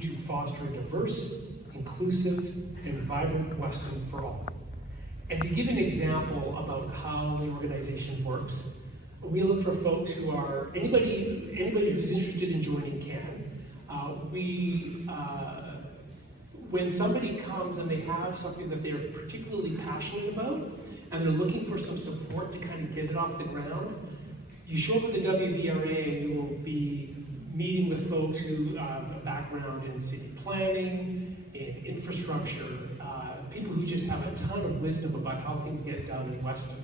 to foster a diverse, inclusive, and vibrant Weston for all. And to give an example about how the organization works, we look for folks who are, anybody who's interested in joining can. When somebody comes and they have something that they're particularly passionate about, and they're looking for some support to kind of get it off the ground, you show up at the WVRA and you will be meeting with folks who have a background in city planning, in infrastructure, people who just have a ton of wisdom about how things get done in Weston.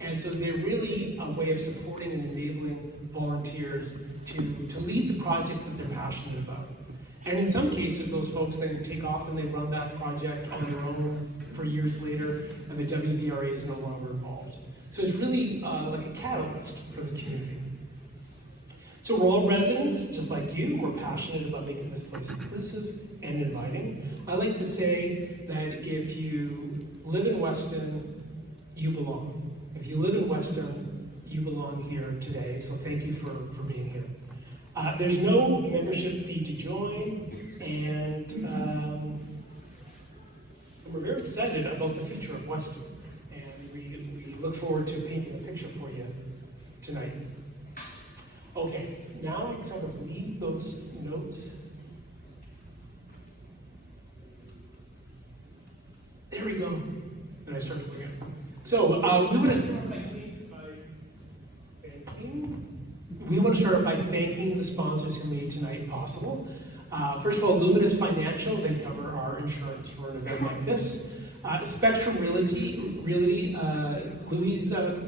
And so they're really a way of supporting and enabling volunteers to lead the projects that they're passionate about. And in some cases, those folks then take off and they run that project on their own for years later, and the WVRA is no longer involved. So it's really like a catalyst for the community. So we're all residents, just like you. We're passionate about making this place inclusive and inviting. I like to say that if you live in Weston, you belong. If you live in Weston, you belong here today, so thank you for being here. There's no membership fee to join, and we're very excited about the future of Weston, and we look forward to painting a picture for you tonight. Okay, now I kind of leave those notes. There we go. And I started bringing it. So we want to start by thanking. We want to start by thanking the sponsors who made tonight possible. First of all, Luminus Financial, they cover our insurance for an event like this. Spectrum Realty, Louisa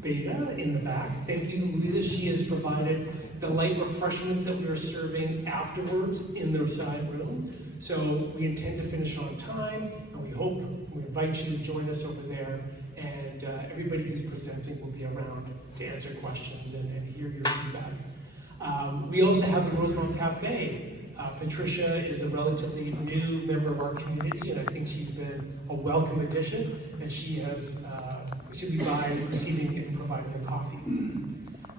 Beta in the back. Thank you, Louisa. She has provided the light refreshments that we are serving afterwards in the side room. So we intend to finish on time, and we invite you to join us over there. And everybody who's presenting will be around to answer questions and hear your feedback. We also have the Rosemount Cafe. Patricia is a relatively new member of our community, and I think she's been a welcome addition, and she'll be by this evening and providing the coffee.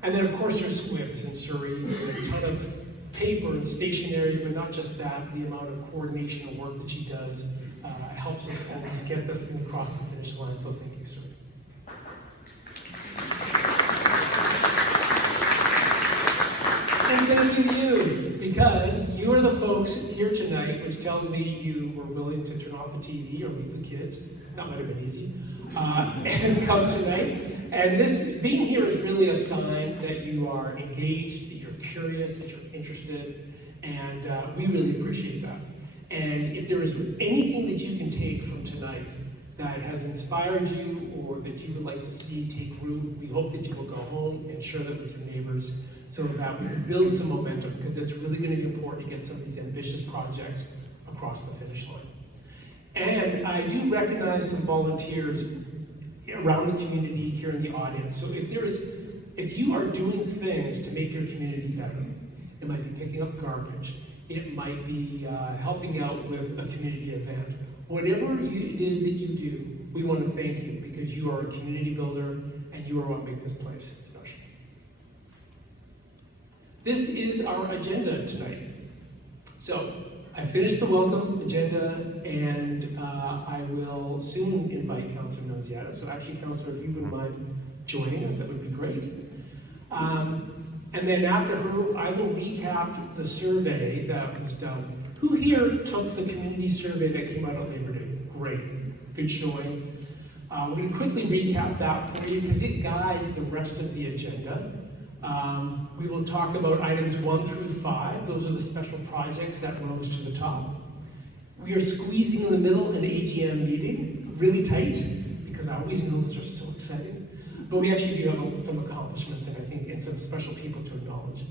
And then of course there's Suibbs in Surrey, with a ton of paper and stationery, but not just that, the amount of coordination and work that she does helps us always get this thing across the finish line, so thank you, sir. And thank you, because you are the folks here tonight, which tells me you were willing to turn off the TV or leave the kids. That might have been easy. And come tonight. And this, being here is really a sign that you are engaged, that you're curious, that you're interested, and we really appreciate that. And if there is anything that you can take from tonight that has inspired you or that you would like to see take root, we hope that you will go home and share that with your neighbors so that we can build some momentum, because it's really going to be important to get some of these ambitious projects across the finish line. And I do recognize some volunteers around the community here in the audience. So if you are doing things to make your community better, it might be picking up garbage, it might be helping out with a community event. Whatever it is that you do, we want to thank you, because you are a community builder and you are what makes this place special. This is our agenda tonight. So I finished the welcome agenda, and I will soon invite Councillor Nunziata. So actually, Councillor, if you wouldn't mind joining us, that would be great. And then after her, I will recap the survey that was done. Who here took the community survey that came out on Labor Day? Great, good showing. We're going to quickly recap that for you because it guides the rest of the agenda. We will talk about items 1 through 5. Those are the special projects that rose to the top. We are squeezing in the middle an AGM meeting, really tight, because I always know those are so exciting. But we actually do have some accomplishments, and I think, and some special people to acknowledge.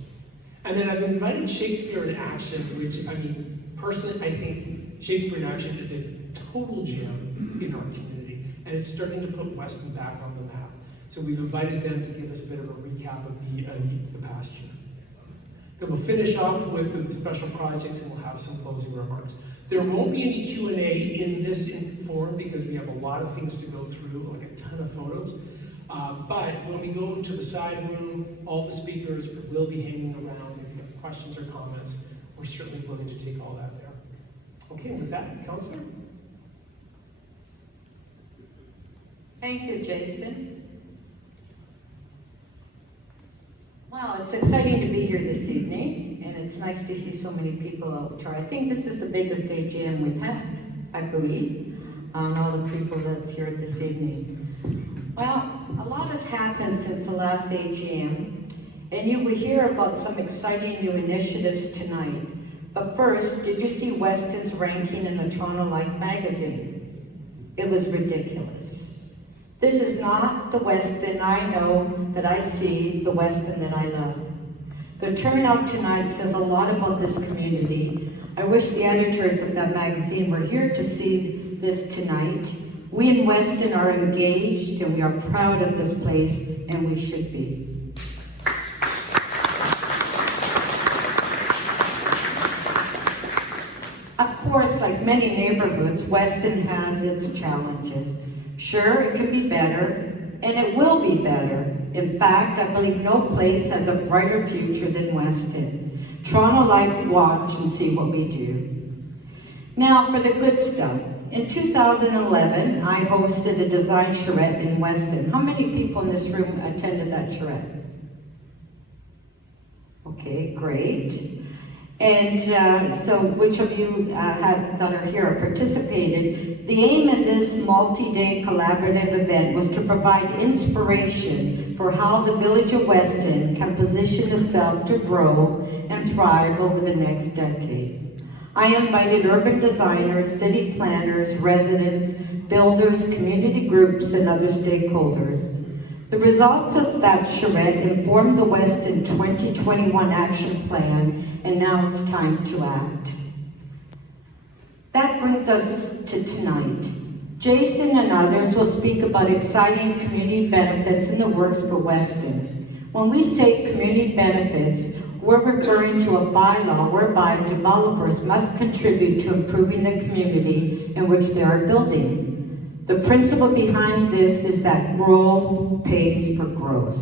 And then I've invited Shakespeare in Action, which, I mean, personally, I think Shakespeare in Action is a total gem in our community, and it's starting to put Weston back on the map. So we've invited them to give us a bit of a recap of the past year. Then we'll finish off with the special projects, and we'll have some closing remarks. There won't be any Q&A in this forum because we have a lot of things to go through, like a ton of photos. But when we go to the side room, all the speakers will be hanging around. If you have questions or comments, we're we're certainly willing to take all that there. Okay, with that, Councillor? Thank you, Jason. Wow, it's exciting to be here this evening, and it's nice to see so many people out there. I think this is the biggest AGM we've had, I believe, all the people that's here this evening. Well, a lot has happened since the last AGM, and you will hear about some exciting new initiatives tonight. But first, did you see Weston's ranking in the Toronto Life magazine? It was ridiculous. This is not the Weston I know that I see, the Weston that I love. The turnout tonight says a lot about this community. I wish the editors of that magazine were here to see this tonight. We in Weston are engaged and we are proud of this place, and we should be. Of course, like many neighborhoods, Weston has its challenges. Sure, it could be better, and it will be better. In fact, I believe no place has a brighter future than Weston. Toronto Life watch and see what we do. Now for the good stuff. In 2011, I hosted a design charrette in Weston. How many people in this room attended that charrette? Okay, great. And so which of you that are here participated? The aim of this multi-day collaborative event was to provide inspiration for how the Village of Weston can position itself to grow and thrive over the next decade. I invited urban designers, city planners, residents, builders, community groups, and other stakeholders. The results of that charrette informed the Weston 2021 action plan, and now it's time to act. That brings us to tonight. Jason and others will speak about exciting community benefits in the works for Weston. When we say community benefits, we're referring to a bylaw whereby developers must contribute to improving the community in which they are building. The principle behind this is that growth pays for growth.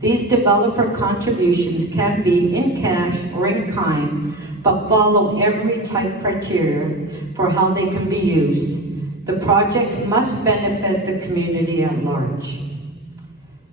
These developer contributions can be in cash or in kind, but follow every type criteria for how they can be used. The projects must benefit the community at large.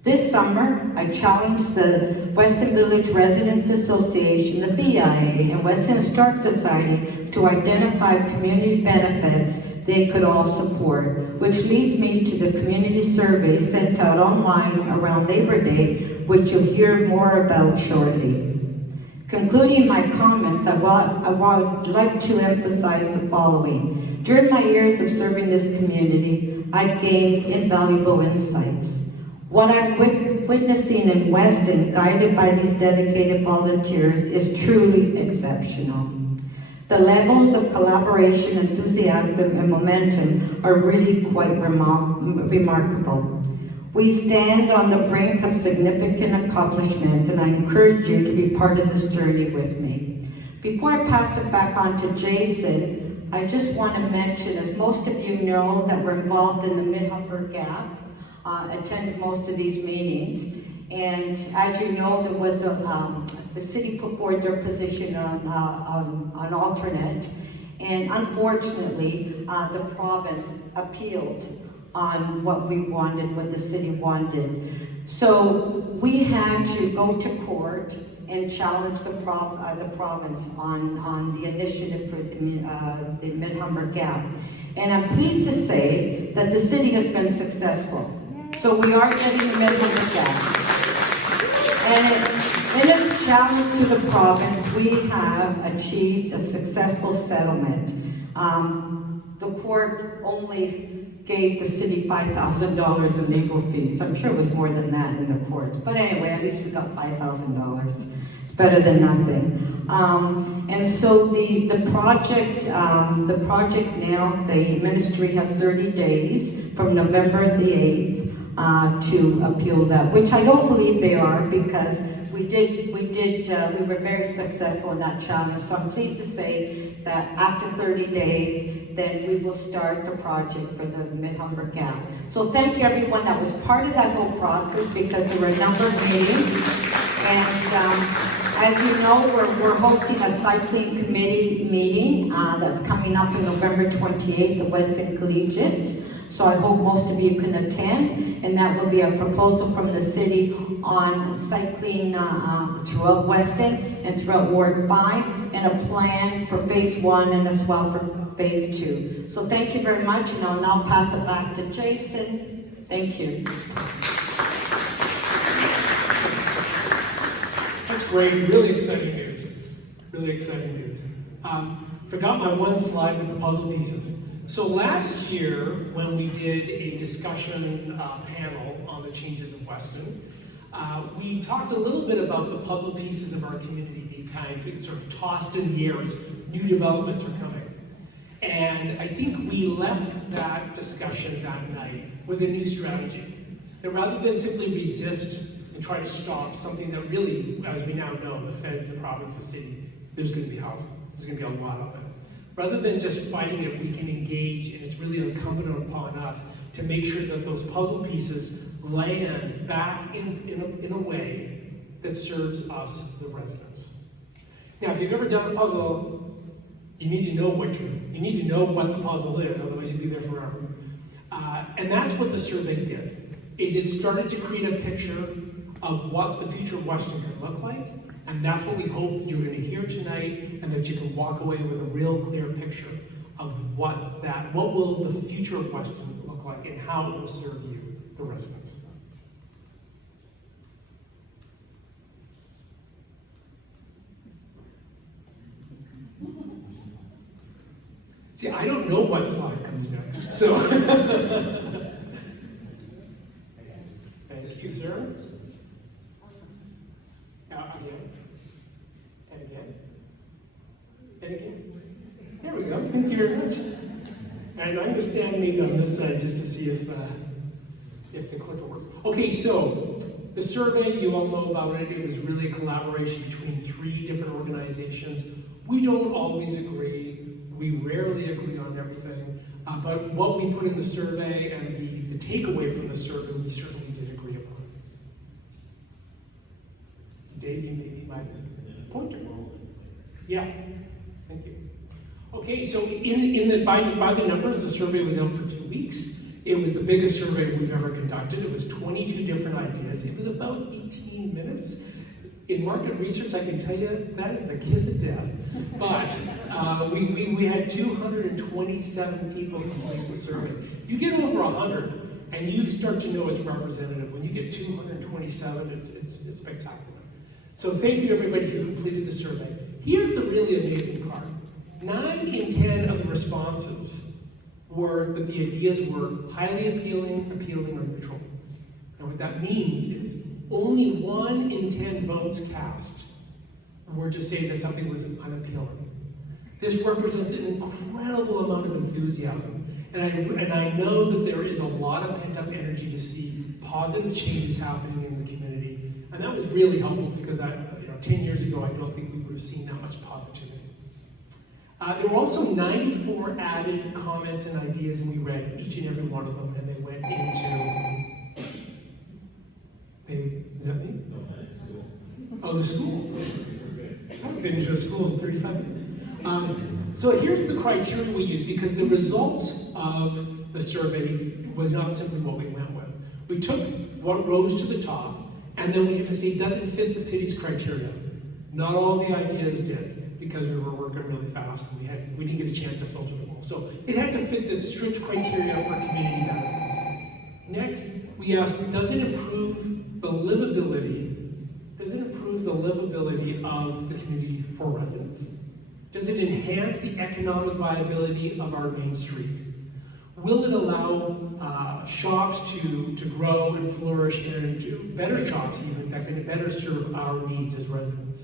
This summer, I challenged the Weston Village Residents Association, the BIA, and Weston Historic Society to identify community benefits they could all support, which leads me to the community survey sent out online around Labor Day, which you'll hear more about shortly. Concluding my comments, I would like to emphasize the following. During my years of serving this community, I've gained invaluable insights. What I'm witnessing in Weston, guided by these dedicated volunteers, is truly exceptional. The levels of collaboration, enthusiasm, and momentum are really quite remarkable. We stand on the brink of significant accomplishments, and I encourage you to be part of this journey with me. Before I pass it back on to Jason, I just want to mention, as most of you know, that we're involved in the Mid-Humber Gap, attended most of these meetings. And as you know, there was the city put forward their position on alternate, and unfortunately, the province appealed on what we wanted, what the city wanted. So we had to go to court and challenge the province on the initiative for the Mid-Humber Gap. And I'm pleased to say that the city has been successful. So we are getting the Mid-Humber Gap. And in its challenge to the province, we have achieved a successful settlement. The court only gave the city $5,000 in legal fees. I'm sure it was more than that in the courts. But anyway, at least we got $5,000. It's better than nothing. And so the project now, the ministry has 30 days from November the 8th to appeal that, which I don't believe they are, because we did we were very successful in that challenge. So I'm pleased to say that after 30 days, then we will start the project for the Mid-Humber Gap. So thank you everyone that was part of that whole process, because there were a number of meetings. And as you know, we're hosting a cycling committee meeting that's coming up in November 28th at Weston Collegiate. So I hope most of you can attend, and that will be a proposal from the city on cycling throughout Weston and throughout Ward 5, and a plan for phase 1 and as well for phase 2. So thank you very much, and I'll now pass it back to Jason. Thank you. That's great, really exciting news. Really exciting news. Forgot my one slide with the puzzle pieces. So last year, when we did a discussion panel on the changes of Weston, we talked a little bit about the puzzle pieces of our community being kind of sort of tossed in the air as new developments are coming. And I think we left that discussion that night with a new strategy. That rather than simply resist and try to stop something that really, as we now know, the feds, the province, the city, there's going to be housing. There's going to be a lot of it. Rather than just fighting it, we can engage, and it's really incumbent upon us to make sure that those puzzle pieces land back in a way that serves us, the residents. Now, if you've ever done a puzzle, you need to know what the puzzle is, otherwise you'll be there forever. And that's what the survey did, is it started to create a picture of what the future of Weston could look like. And that's what we hope you're going to hear tonight, and that you can walk away with a real clear picture of what will the future of Weston look like and how it will serve you, the residents. See, I don't know what slide comes next, so. Thank you, sir. Again. There we go. Thank you very much. And I'm going to stand maybe on this side just to see if the clicker works. Okay, so the survey, you all know about it. It was really a collaboration between 3 different organizations. We don't always agree. We rarely agree on everything. But what we put in the survey and the takeaway from the survey, we certainly did agree upon. Dave, you maybe might point it. Yeah. Thank you. Okay, so by the numbers, the survey was out for 2 weeks. It was the biggest survey we've ever conducted. It was 22 different ideas. It was about 18 minutes. In market research, I can tell you that is the kiss of death. But we had 227 people complete the survey. You get over 100, and you start to know it's representative. When you get 227, it's spectacular. So thank you everybody who completed the survey. Here's the really amazing part. 9 in 10 of the responses were that the ideas were highly appealing, or neutral. And what that means is only 1 in 10 votes cast were to say that something was unappealing. This represents an incredible amount of enthusiasm. And I know that there is a lot of pent-up energy to see positive changes happening in the community. And that was really helpful because 10 years ago, I don't think we would have seen that much positivity. There were also 94 added comments and ideas, and we read each and every one of them, and they went into... Is that me? Oh, the school. I haven't been to a school in 35 years. So here's the criteria we used, because the results of the survey was not simply what we went with. We took what rose to the top, and then we had to see, does it fit the city's criteria? Not all the ideas did, because we were working really fast and we didn't get a chance to filter them all. So it had to fit this strict criteria for community benefits. Next, we asked, does it improve the livability? Does it improve the livability of the community for residents? Does it enhance the economic viability of our main street? Will it allow shops to grow and flourish, and to better shops even that can better serve our needs as residents?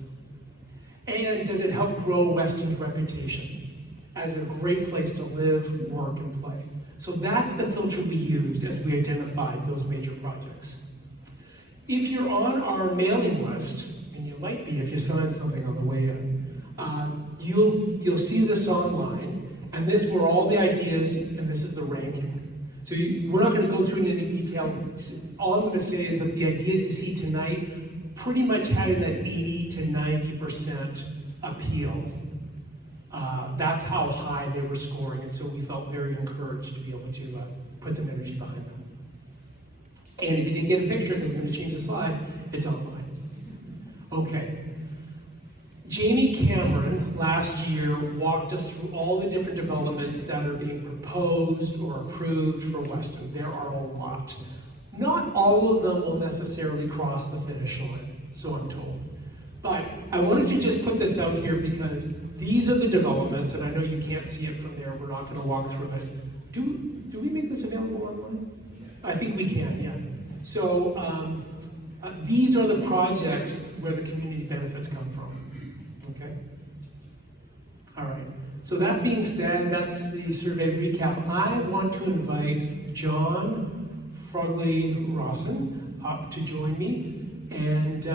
And does it help grow Weston's reputation as a great place to live, work, and play? So that's the filter we used as we identified those major projects. If you're on our mailing list, and you might be if you sign something on the way in, you'll see this online, and this were all the ideas, and this is the ranking. So we're not going to go through in any detail. All I'm going to say is that the ideas you see tonight pretty much had in that 80 to 90% appeal. That's how high they were scoring, and so we felt very encouraged to be able to put some energy behind them. And if you didn't get a picture, because I'm going to change the slide, it's online. Okay. Jamie Cameron last year walked us through all the different developments that are being proposed or approved for Weston. There are a lot. Not all of them will necessarily cross the finish line, so I'm told. But I wanted to just put this out here because these are the developments, and I know you can't see it from there. We're not going to walk through it. Do we make this available online? I think we can, yeah. So these are the projects where the community benefits come from. Okay? All right. So that being said, that's the survey recap. I want to invite John Frogley-Rawson up to join me, and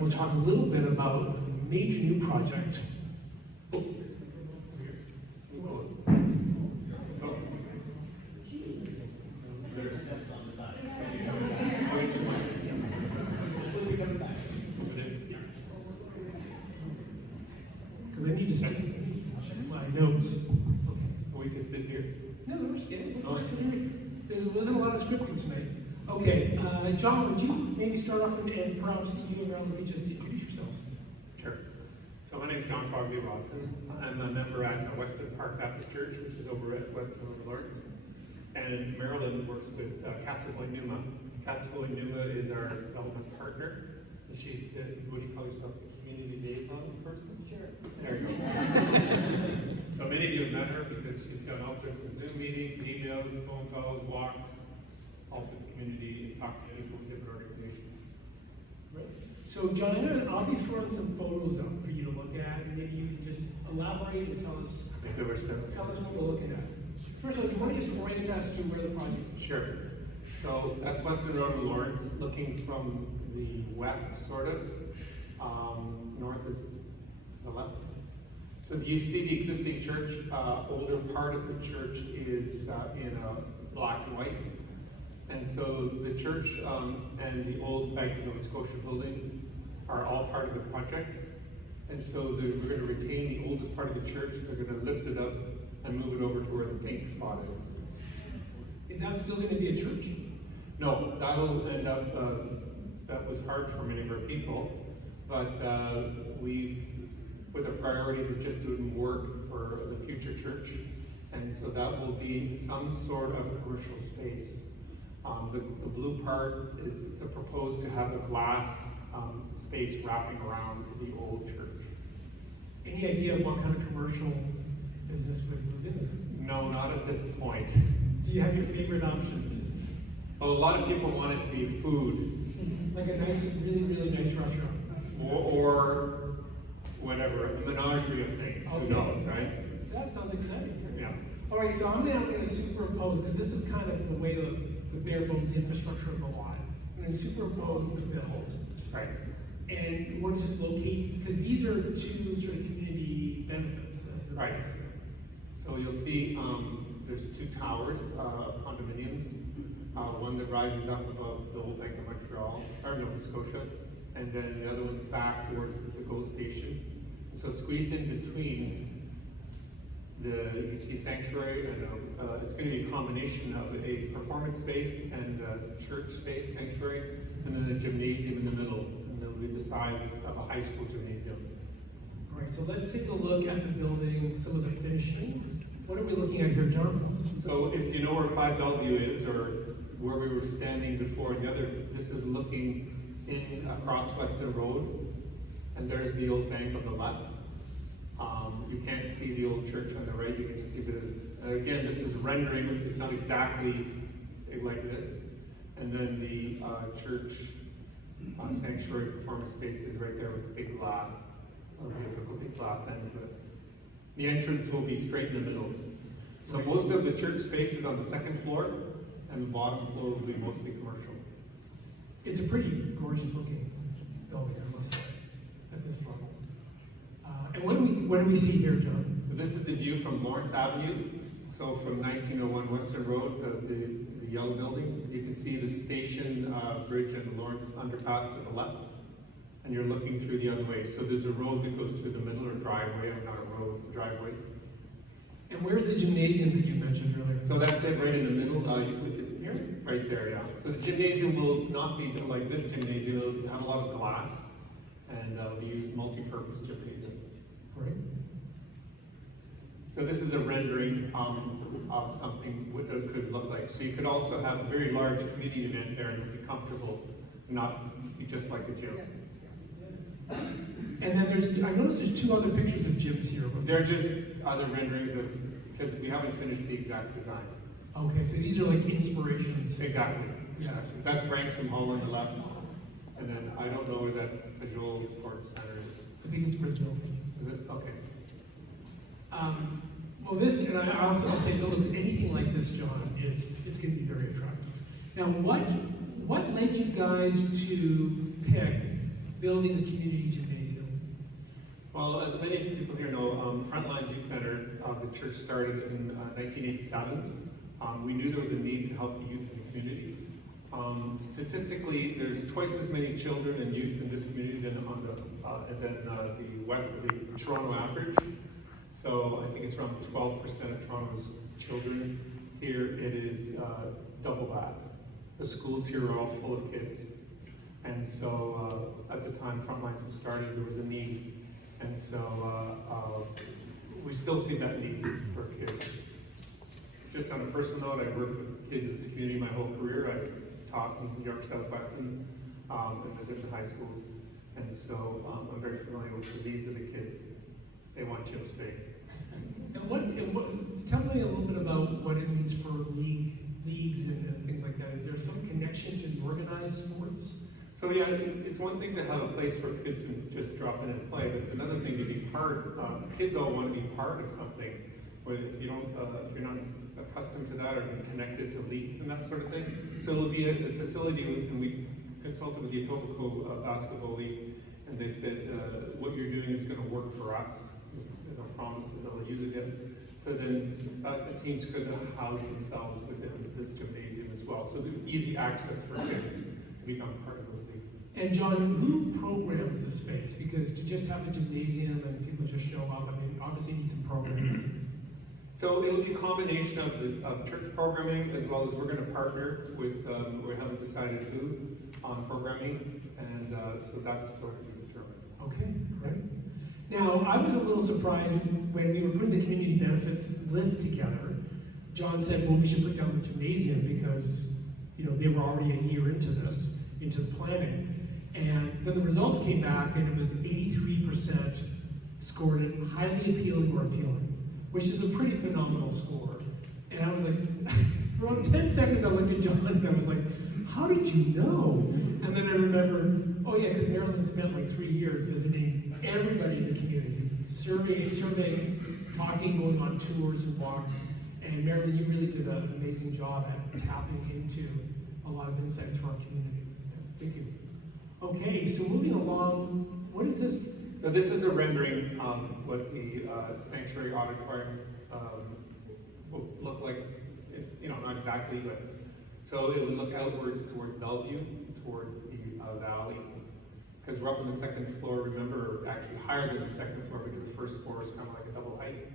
we'll talk a little bit about a major new project. Because I need to start my notes. We just sit here. No, we're staying. There wasn't a lot of scripting tonight. Okay, John, would you maybe start off and perhaps you around and just introduce yourselves? Sure. So my name is John Frogley-Rawson. I'm a member at Weston Park Baptist Church, which is over at Weston Village. And Marilyn works with Castle Point Numa. Castle Point Numa is our development partner. And she's the, what do you call yourself, community liaison person? Sure. There you go. So many of you have met her because she's done all sorts of Zoom meetings, emails, phone calls, walks, all through the community and talk to people from different organizations. Right. So John, I'll be throwing some photos up for you to look at, and maybe you can just elaborate and tell us what we're looking at. First of all, do you want to just orient us to where the project is? Sure. So that's Weston Road in Lawrence, looking from the west, sort of. North is the left. So you see the existing church, older part of the church is in black and white. And so the church and the old Bank of Nova Scotia building are all part of the project. And so we're going to retain the oldest part of the church. They're going to lift it up and move it over to where the bank spot is. Is that still going to be a church? No, that will end up, that was hard for many of our people, but we, with the priorities of just doing work for the future church, and so that will be some sort of commercial space. The blue part is proposed to have a glass space wrapping around the old church. Any idea of what kind of commercial business would move in? No, not at this point. Do you have your favorite options? Well, a lot of people want it to be food. Like a nice, really, really nice restaurant. Or whatever, a menagerie of things. Okay. Who knows, right? That sounds exciting. Yeah. All right, so I'm now going to superimpose, because this is kind of the way the bare bones infrastructure of the lot. I'm going to superimpose the build. Right. And we're going to just locate, because these are two sort of community benefits. Right. So you'll see there's two towers of condominiums. One that rises up above the old Bank of Montreal, or Nova Scotia, and then the other one's back towards the GO station. So squeezed in between you see sanctuary, and it's going to be a combination of a performance space and a church space sanctuary, and then a gymnasium in the middle, and it'll be the size of a high school gymnasium. All right, so let's take a look at the building, some of the finishings. What are we looking at here, John? So if you know where 5 Bellevue is, or where we were standing before the other, this is looking in across Weston Road, and there's the old bank on the left. You can't see the old church on the right, you can just see again, this is rendering, it's not exactly like this. And then the church sanctuary performance space is right there with the big glass, the big glass end of it. The entrance will be straight in the middle. So most of the church space is on the second floor, and the bottom floor will be mostly commercial. It's a pretty gorgeous looking building, I must say. at this level. And what do we see here, John? This is the view from Lawrence Avenue. So from 1901 Western Road, the yellow building, you can see the station bridge and Lawrence underpass to the left. And you're looking through the other way. So there's a road that goes through the middle, or driveway, or not a road, driveway. And where's the gymnasium that you mentioned earlier? So that's it right in the middle. Here? Right there, yeah. So the gymnasium will not be like this gymnasium. It'll have a lot of glass, and we use multi-purpose gymnasium. Right. So this is a rendering of something what it could look like. So you could also have a very large community event there and be comfortable, not be just like a gym. And then I noticed there's two other pictures of gyms here. They're just other renderings because we haven't finished the exact design. Okay, so these are like inspirations. Exactly. Yeah. That's Branksome Hall on the left. And then I don't know where that visual sports center is. I think it's Brazil. Is it? Okay. Well, this, and I also I'll say, if it looks anything like this, John, it's going to be very attractive. Now, what led you guys to pick building a community gymnasium? Well, as many people here know, Frontlines Youth Center, the church started in 1987. We knew there was a need to help the youth in the community. Statistically, there's twice as many children and youth in this community than on the Toronto average. So I think it's around 12% of Toronto's children. Here it is double that. The schools here are all full of kids. And so at the time Frontlines was started, there was a need. And so we still see that need for kids. Just on a personal note, I've worked with kids in this community my whole career. I've taught in New York Southwestern and the different high schools. And so I'm very familiar with the needs of the kids. They want gym space. And tell me a little bit about what it means for leagues and things like that. Is there some connection to the organized sports? So yeah, it's one thing to have a place where kids can just drop in and play, but it's another thing to be part. Kids all want to be part of something. Where you don't, if you're not accustomed to that or connected to leagues and that sort of thing. So it'll be a facility, and we consulted with the Etobicoke Basketball League, and they said what you're doing is going to work for us. There's no promise that they'll use it yet. So then the teams could house themselves within this gymnasium as well. So there's easy access for kids to become part of those leagues. And John, who programs the space? Because to just have a gymnasium and people just show up, I mean, obviously you need some programming. So it'll be a combination of church programming as well as we're going to partner with, we haven't decided who on programming, and so that's going to be determined. Okay, great. Now, I was a little surprised when we were putting the community benefits list together. John said, well, we should put down the gymnasium because, you know, they were already a year into this, into the planning. And then the results came back and it was 83% scored it highly appealing or appealing, which is a pretty phenomenal score. And I was like, for around 10 seconds I looked at John and I was like, how did you know? And then I remembered, oh yeah, because Marilyn spent like 3 years visiting everybody in the community, surveying, talking, going on tours and walks. And Marilyn, you really did an amazing job at tapping into a lot of insights for our community. Thank you. Okay, so moving along, what is this? So this is a rendering what the sanctuary auditorium will look like. It's, you know, not exactly, but so it would look outwards towards Bellevue, towards the valley. Because we're up on the second floor, remember, actually higher than the second floor because the first floor is kind of like a double height.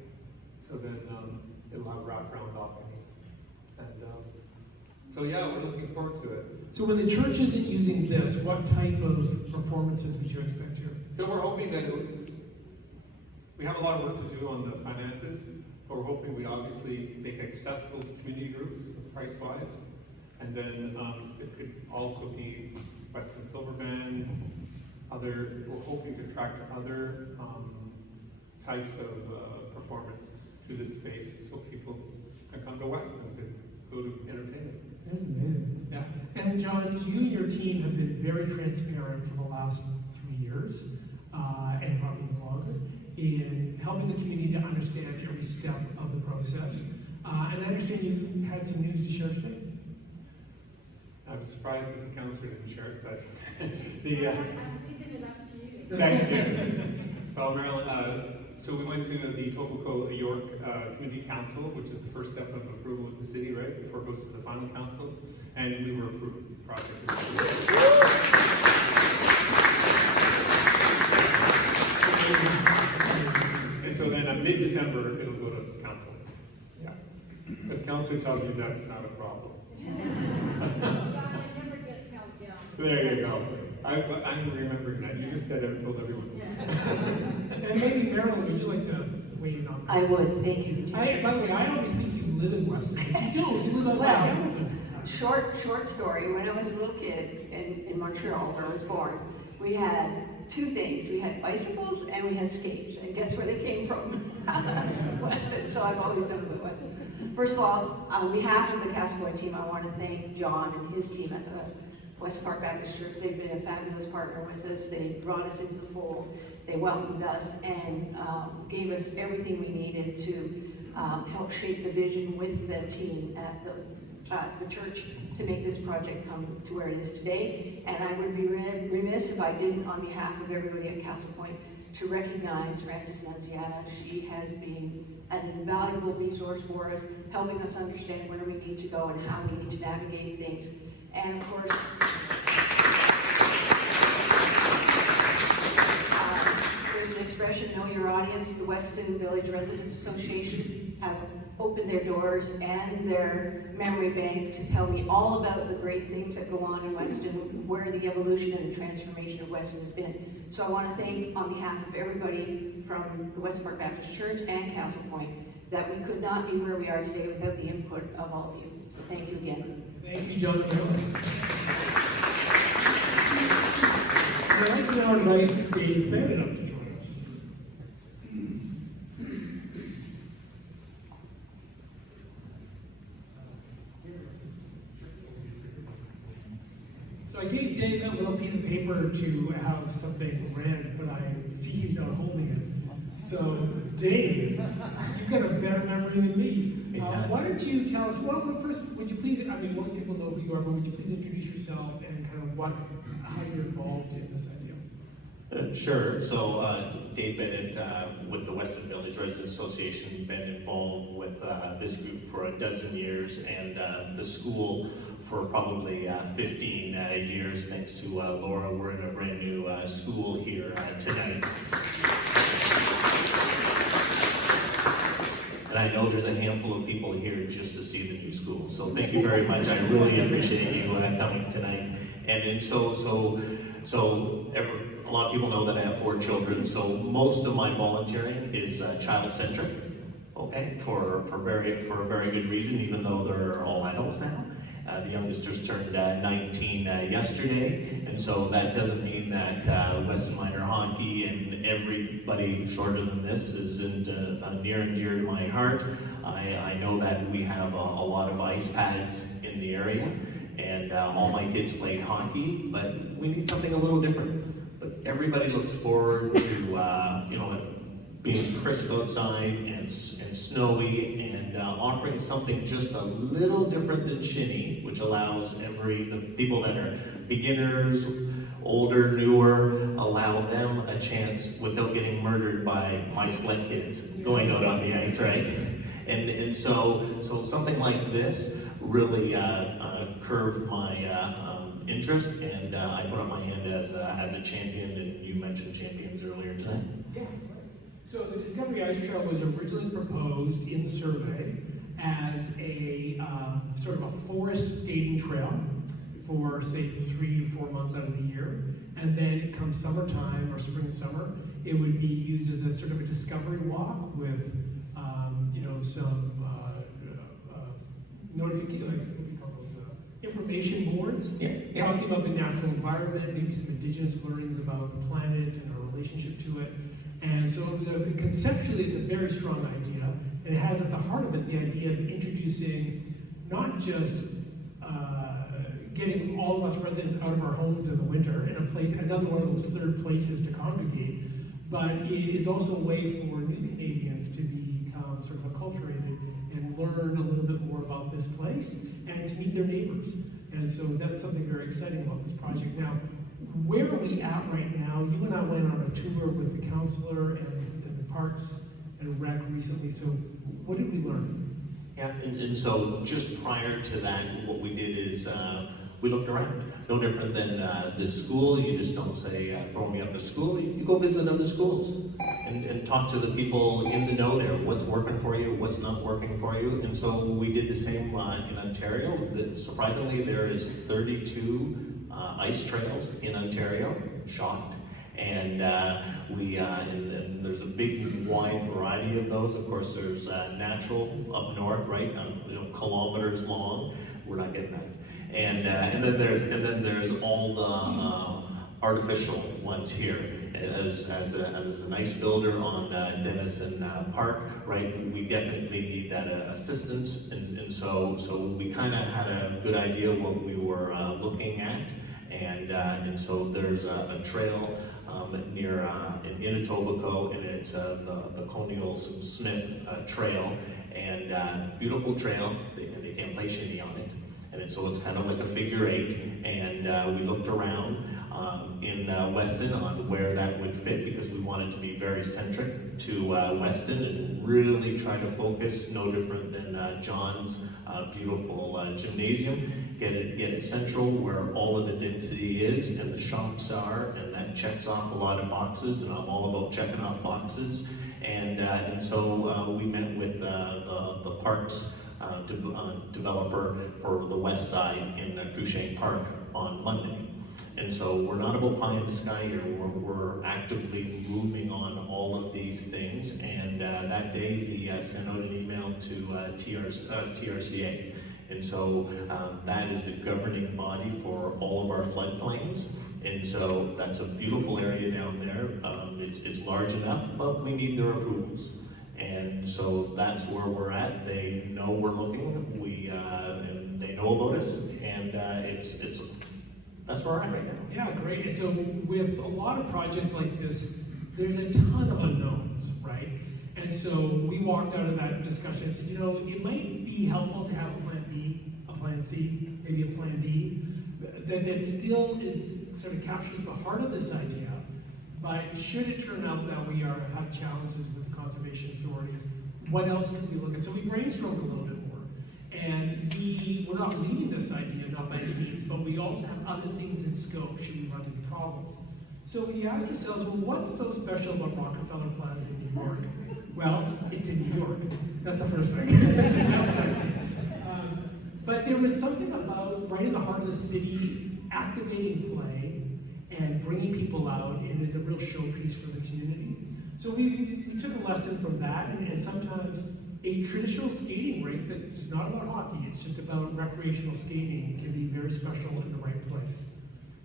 So then it'll have wraparound balcony. And so yeah, we're looking forward to it. So when the church isn't using this, what type of performances would you expect here? So we're hoping that we have a lot of work to do on the finances, but we're hoping we obviously make it accessible to community groups, price-wise. And then it could also be Weston Silver Band, we're hoping to attract other types of performance to this space so people can come to Weston to go to entertainment. That's amazing. Yeah. And John, you and your team have been very transparent for the last 3 years, and probably longer, in helping the community to understand every step of the process. And I understand you had some news to share today. I'm surprised that the councillor didn't share it, but the I'm leaving it up to you. Thank you. Well, Marilyn, so we went to the Etobicoke York Community Council, which is the first step of approval with the city, right? Before it goes to the final council, and we were approved. The project is approved. And so then mid-December, it'll go to council. Yeah. But council tells me that's not a problem. There you go. I'm remembering that. You just said it, told everyone. And maybe Marilyn, would you like to weigh in on that? I would, thank you. By the way, I always think you live in Weston, but you don't. You live out by Well, Hamilton. Short story. When I was a little kid in Montreal, where I was born, we had two things. We had bicycles and we had skates. And guess where they came from? Weston. So I've always done with Weston. First of all, on behalf of the Castaway team, I want to thank John and his team at the West Park Baptist Church. They've been a fabulous partner with us. They brought us into the fold. They welcomed us and gave us everything we needed to help shape the vision with the team at the church to make this project come to where it is today. And I would be remiss if I didn't, on behalf of everybody at Castle Point, to recognize Frances Nanciata. She has been an invaluable resource for us, helping us understand where we need to go and how we need to navigate things. And of course, there's an expression, know your audience. The Weston Village Residents Association have opened their doors and their memory banks to tell me all about the great things that go on in Weston, where the evolution and the transformation of Weston has been. So I want to thank, on behalf of everybody from the West Park Baptist Church and Castle Point, that we could not be where we are today without the input of all of you. So thank you again. Thank you, John. I'd like to now invite Dave Bennett up to join us. So I gave Dave that little piece of paper to have something read, but I see he's not holding it. So, Dave, you've got a better memory than me. Why don't you tell us, well, first, would you please, I mean, most people know who you are, but would you please introduce yourself and kind of how you're involved in this idea? Sure. So, Dave Bennett with the Weston Village Residents Association, been involved with this group for a dozen years, and the school for probably 15 years, thanks to Laura. We're in a brand new school here tonight. And I know there's a handful of people here just to see the new school. So thank you very much. I really appreciate you coming tonight. And so a lot of people know that I have 4 children. So most of my volunteering is child-centric. Okay, for a very good reason, even though they're all adults now. The youngest just turned 19 yesterday, and so that doesn't mean that Weston Minor Hockey and everybody shorter than this isn't near and dear to my heart. I know that we have a lot of ice pads in the area, and all my kids played hockey, but we need something a little different. But everybody looks forward to being crisp outside and snowy, and offering something just a little different than shinny, which allows the people that are beginners, older, newer, allow them a chance without getting murdered by my sled kids going out on the ice, right? And so something like this really curbed my interest, and I put up my hand as a champion, and you mentioned champions earlier tonight. Yeah. So the Discovery Ice Trail was originally proposed in the survey as a sort of a forest skating trail for, say, 3 to 4 months out of the year. And then come summertime or spring-summer, it would be used as a sort of a discovery walk with, some notification, like, what do you call those, information boards, talking about the natural environment, maybe some indigenous learnings about the planet and our relationship to it. And so conceptually, it's a very strong idea, and it has at the heart of it the idea of introducing not just getting all of us residents out of our homes in the winter in another one of those third places to congregate, but it is also a way for new Canadians to become sort of acculturated and learn a little bit more about this place and to meet their neighbors. And so that's something very exciting about this project. Now, Where are we at right now? You and I went on a tour with the counselor and the parks and rec recently, so what did we learn? Yeah, and so just prior to that, what we did is we looked around. No different than this school. You just don't say, throw me up to school. You go visit other schools and talk to the people in the know there. What's working for you, what's not working for you. And so we did the same in Ontario. Surprisingly, there is 32 ice trails in Ontario. Shocked. And and there's a big wide variety of those. Of course, there's natural up north, right? Kilometers long. We're not getting that. And then there's all the artificial ones here. As an ice builder on Denison Park, right? We definitely need that assistance, and so we kind of had a good idea what we were looking at, and so there's a trail near in Etobicoke, and it's the Colonial Smith Trail, and beautiful trail. They can't play shinny on it. And so it's kind of like a figure 8, and we looked around in Weston on where that would fit, because we wanted to be very centric to Weston and really try to focus, no different than John's beautiful gymnasium. Get it central where all of the density is and the shops are, and that checks off a lot of boxes, and I'm all about checking off boxes. And so we met with the parks developer for the west side in Cruchain Park on Monday. And so we're not about pie in the sky here, we're actively moving on all of these things. And that day he sent out an email to TRCA. And so that is the governing body for all of our floodplains. And so that's a beautiful area down there. It's large enough, but we need their approvals. And so that's where we're at. They know we're looking. And they know about us, and that's where we're at right now. Yeah, great. And so with a lot of projects like this, there's a ton of unknowns, right? And so we walked out of that discussion and said, it might be helpful to have a plan B, a plan C, maybe a plan D, that still sort of captures the heart of this idea. But should it turn out that we have challenges with the Conservation Authority, what else could we look at? So we brainstormed a little bit more. And we're not leaving this idea, not by any means, but we also have other things in scope should we run into problems. So we asked ourselves, well, what's so special about Rockefeller Plaza in New York? Well, it's in New York. That's the first thing. That's sexy. But there was something about, right in the heart of the city, activating play and bringing people out, and is a real showpiece for the community. So we took a lesson from that, and sometimes a traditional skating rink that's not about hockey, it's just about recreational skating, can be very special in the right place.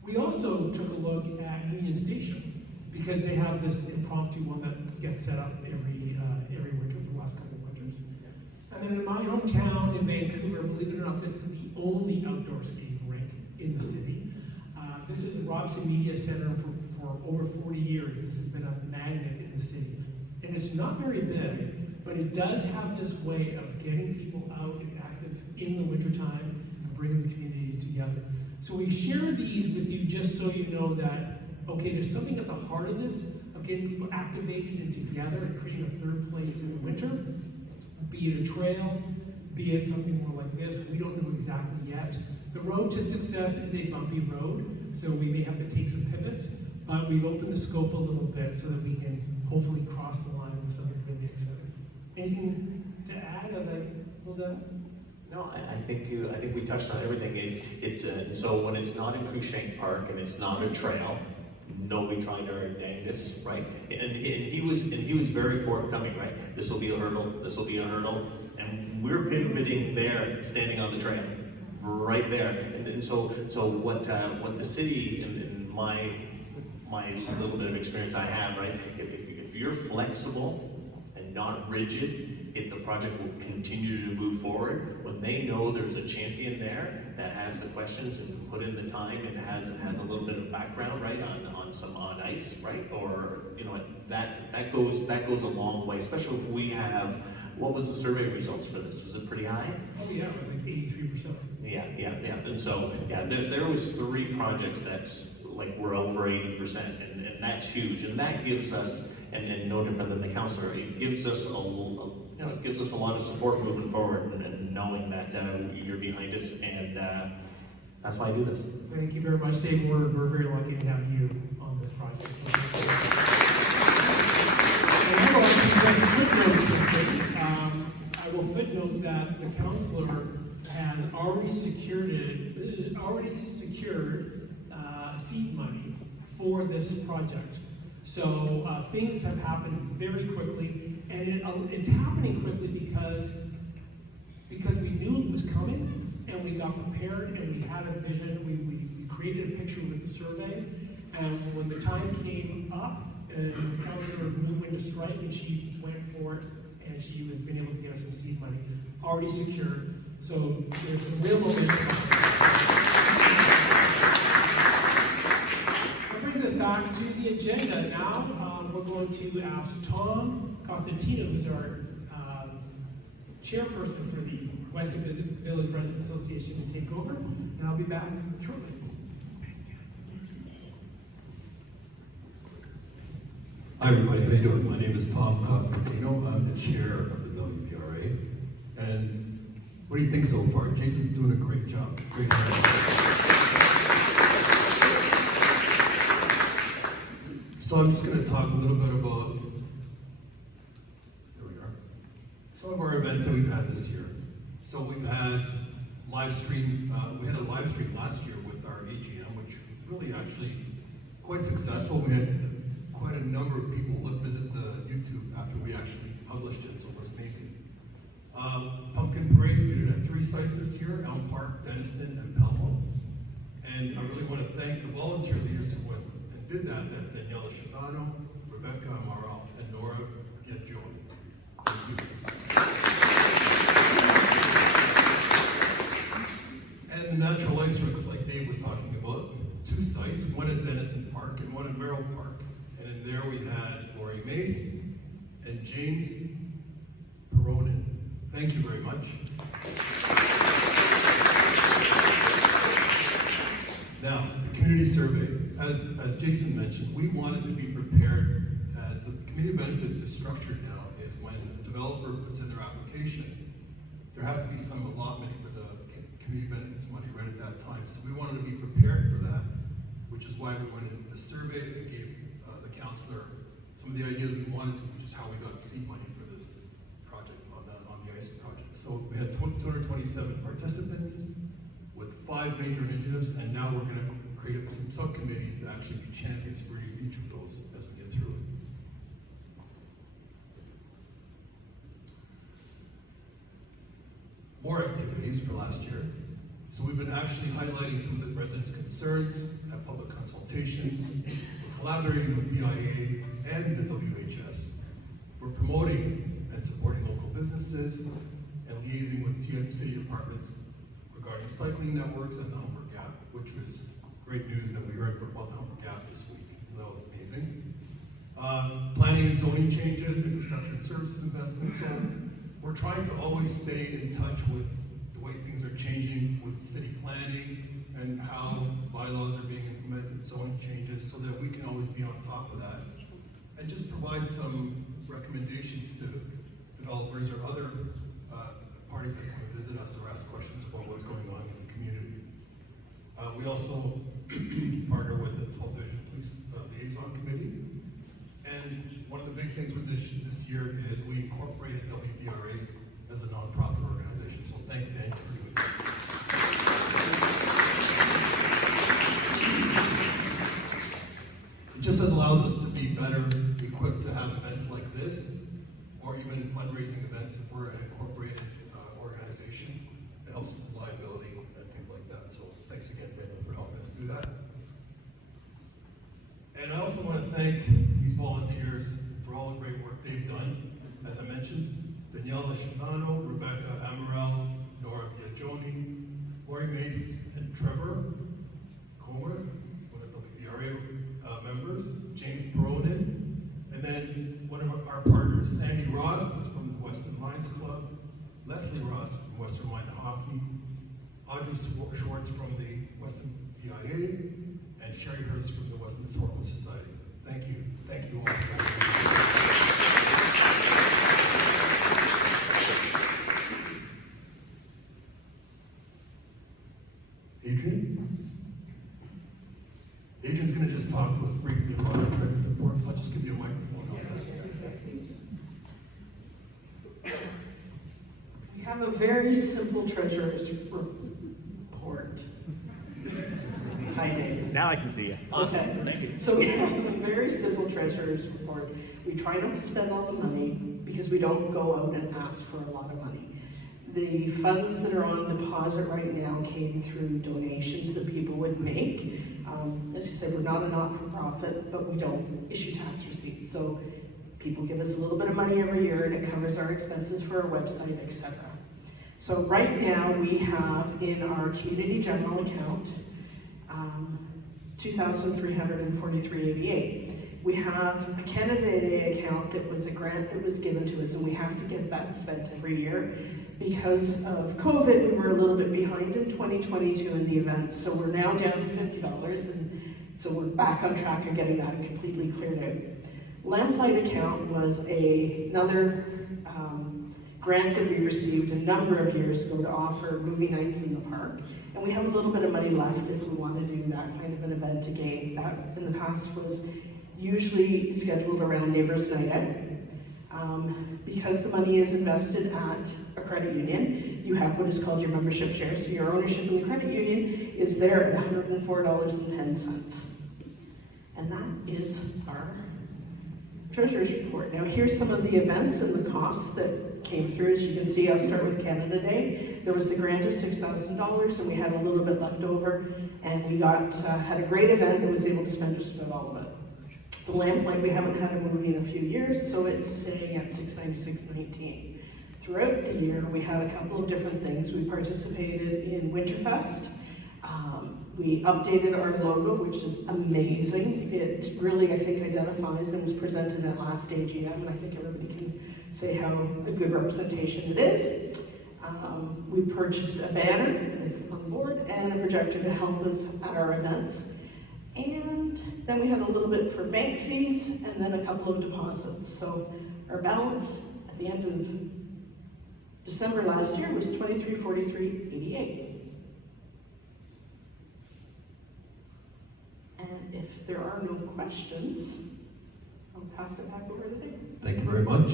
We also took a look at Union Station, because they have this impromptu one that gets set up every winter for the last couple of winters. And then in my hometown in Vancouver, believe it or not, this is the only outdoor skating rink in the city. This is the Robson Media Center for over 40 years. This has been a magnet in the city. And it's not very big, but it does have this way of getting people out and active in the wintertime and bringing the community together. So we share these with you just so you know that, okay, there's something at the heart of this, of getting people activated and together and creating a third place in the winter, be it a trail, be it something more like this. We don't know exactly yet. The road to success is a bumpy road, so we may have to take some pivots, but we've opened the scope a little bit so that we can hopefully cross the line with something really exciting. Anything to add as I pull that? No, I think we touched on everything. So when it's not in Cruchain Park and it's not a trail, nobody tried our dangest, right? And he was very forthcoming, right? This will be a hurdle. This will be a hurdle, and we're pivoting there, standing on the trail, right there. And so what the city and my little bit of experience I have, right? If you're flexible and not rigid, the project will continue to move forward. When they know there's a champion there that has the questions and put in the time and has a little bit of background, right, on ice, right, or that goes a long way. Especially if we have, what was the survey results for this? Was it pretty high? Oh yeah, it was like 83%. Yeah. And so there was 3 projects that like we're over 80%, and that's huge, and that gives us, and no different than the councillor, it gives us it gives us a lot of support moving forward, and knowing that you're behind us, and that's why I do this. Thank you very much, Dave. We're very lucky to have you on this project. I will footnote that the councillor has already secured seed money for this project. So things have happened very quickly, and it's happening quickly because we knew it was coming, and we got prepared, and we had a vision. We created a picture with the survey, and when the time came up, and the councillor moved into strike, and she went for it, and she has been able to get us some seed money already secured. So there's some real momentum. That brings us back to the agenda. Now we're going to ask Tom Costantino, who's our chairperson for the Weston Village Resident Association, to take over, and I'll be back shortly. Hi everybody, how you doing? My name is Tom Costantino. I'm the chair of the WVRA. And what do you think so far? Jason's doing a great job. Great job. So I'm just going to talk a little bit about, there we are, some of our events that we've had this year. So we've had live stream, we had a live stream last year with our AGM, which really actually quite successful. We had quite a number of people visit the YouTube after we actually published it, so it was amazing. Pumpkin parades, we did it at 3 sites this year: Elm Park, Denison, and Pelham. And I really want to thank the volunteer leaders who went and did that. That's Daniela Shavano, Rebecca Amaral, and Nora Yadjoni. Thank you. And the natural ice rinks, like Dave was talking about, 2 sites, one at Denison Park and one at Merrill Park. And there we had Lori Mace and James Peronin. Thank you very much. Now, the community survey. As Jason mentioned, we wanted to be prepared, as the community benefits is structured now, is when a developer puts in their application, there has to be some allotment for the community benefits money right at that time. So we wanted to be prepared for that, which is why we went into the survey and gave councillor some of the ideas we wanted to, which is how we got seed money for this project on the ice project. So we had 227 participants with 5 major initiatives, and now we're going to create some subcommittees to actually be champions for each of those as we get through it. More activities for last year. So we've been actually highlighting some of the residents' concerns at public consultations, collaborating with PIA and the WHS. We're promoting and supporting local businesses and liaising with city departments regarding cycling networks and the Humber Gap, which was great news that we heard about the Humber Gap this week. So that was amazing. Planning and zoning changes, infrastructure and services investments. So we're trying to always stay in touch with the way things are changing with city planning and how bylaws are being implemented, zoning changes, so that we can always be on top of that. And just provide some recommendations to developers or other parties that come and visit us or ask questions about what's going on in the community. We also partner with the 12 Division Police Liaison Committee. And one of the big things with this year is we incorporated WVRA as a nonprofit organization. So thanks, Daniel, for doing that. It just allows us to be better equipped to have events like this, or even fundraising events if we're an incorporated organization. It helps with liability and things like that. So thanks again, Daniel, for helping us do that. And I also want to thank these volunteers for all the great work they've done. As I mentioned, Daniela Shavano, Rebecca Amaral, Nora Biagioni, Lori Mace, and Trevor Comer, one of the WVRA members, James Peronin, and then one of our partners, Sandy Ross from the Weston Lions Club, Leslie Ross from Western Lion Hockey, Audrey Schwartz from the Weston PIA, and Sherry Hurst from the Weston Historical Society. Thank you. Thank you all. Adrian's going to just talk to us briefly about our treasurer's report. I'll just give you a microphone. We have a very simple treasurer's report. Hi, Dave. Now I can see you. Okay. Thank you. So we have a very simple treasurer's report. We try not to spend all the money because we don't go out and ask for a lot of money. The funds that are on deposit right now came through donations that people would make. As you said, we're not a not-for-profit, but we don't issue tax receipts. So people give us a little bit of money every year and it covers our expenses for our website, etc. So right now we have in our community general account, $2,343.88. We have a Canada Day account that was a grant that was given to us, and we have to get that spent every year. Because of COVID, we were a little bit behind in 2022 in the event, so we're now down to $50, and so we're back on track of getting that completely cleared out. Lamplight account was another grant that we received a number of years ago to offer movie nights in the park. And we have a little bit of money left if we want to do that kind of an event again. That in the past was usually scheduled around Neighbours Night Out. Because the money is invested at a credit union, you have what is called your membership share. So your ownership in the credit union is there at $104.10. And that is our treasurer's report. Now here's some of the events and the costs that came through. As you can see, I'll start with Canada Day. There was the grant of $6,000 and we had a little bit left over, and we had a great event and was able to spend just about all of it. The Lamplight, we haven't had a movie in a few years, so it's staying at $696.19. Throughout the year, we had a couple of different things. We participated in Winterfest. We updated our logo, which is amazing. It really, I think, identifies and was presented at last AGM, and I think everybody can say how a good representation it is. We purchased a banner as on board and a projector to help us at our events. And then we had a little bit for bank fees and then a couple of deposits. So our balance at the end of December last year was $2343.88. And if there are no questions, I'll pass it back over to Dave. Thank you very much.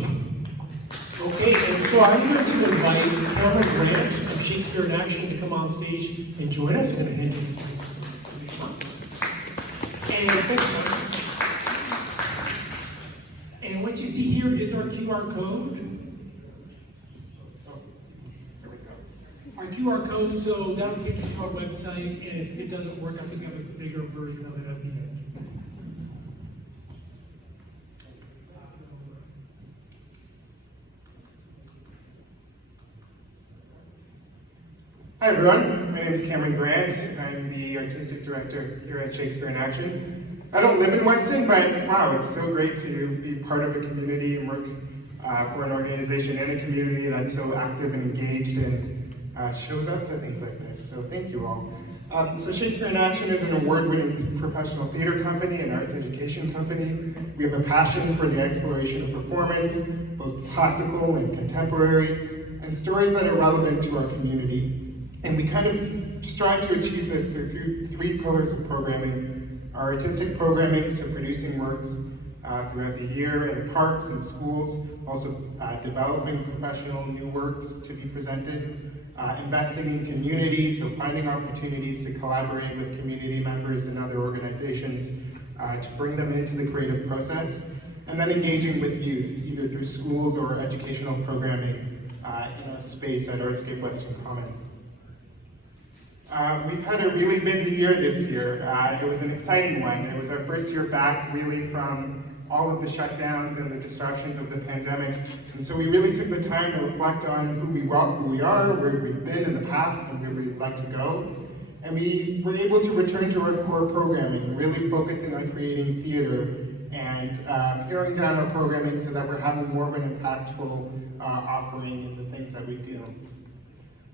Okay, and so I'm going to invite Cameron Grant of Shakespeare in Action to come on stage and join us. I'm going to hand you this. And what you see here is our QR code. Our QR code, so that'll take you to our website, and if it doesn't work, I think I have a bigger version of it at the end. Hi everyone, my name is Cameron Grant. I'm the Artistic Director here at Shakespeare in Action. I don't live in Weston, but wow, it's so great to be part of a community and work for an organization and a community that's so active and engaged and shows up to things like this. So thank you all. So Shakespeare in Action is an award-winning professional theater company and arts education company. We have a passion for the exploration of performance, both classical and contemporary, and stories that are relevant to our community. And we kind of strive to achieve this through three pillars of programming. Our artistic programming, so producing works throughout the year in parks and schools, also developing professional new works to be presented, investing in community, so finding opportunities to collaborate with community members and other organizations to bring them into the creative process, and then engaging with youth, either through schools or educational programming in our space at Artscape Weston Common. We've had a really busy year this year. It was an exciting one. It was our first year back really from all of the shutdowns and the disruptions of the pandemic. And so we really took the time to reflect on who we are, where we've been in the past, and where we'd like to go. And we were able to return to our core programming, really focusing on creating theater and paring down our programming so that we're having more of an impactful offering in the things that we do.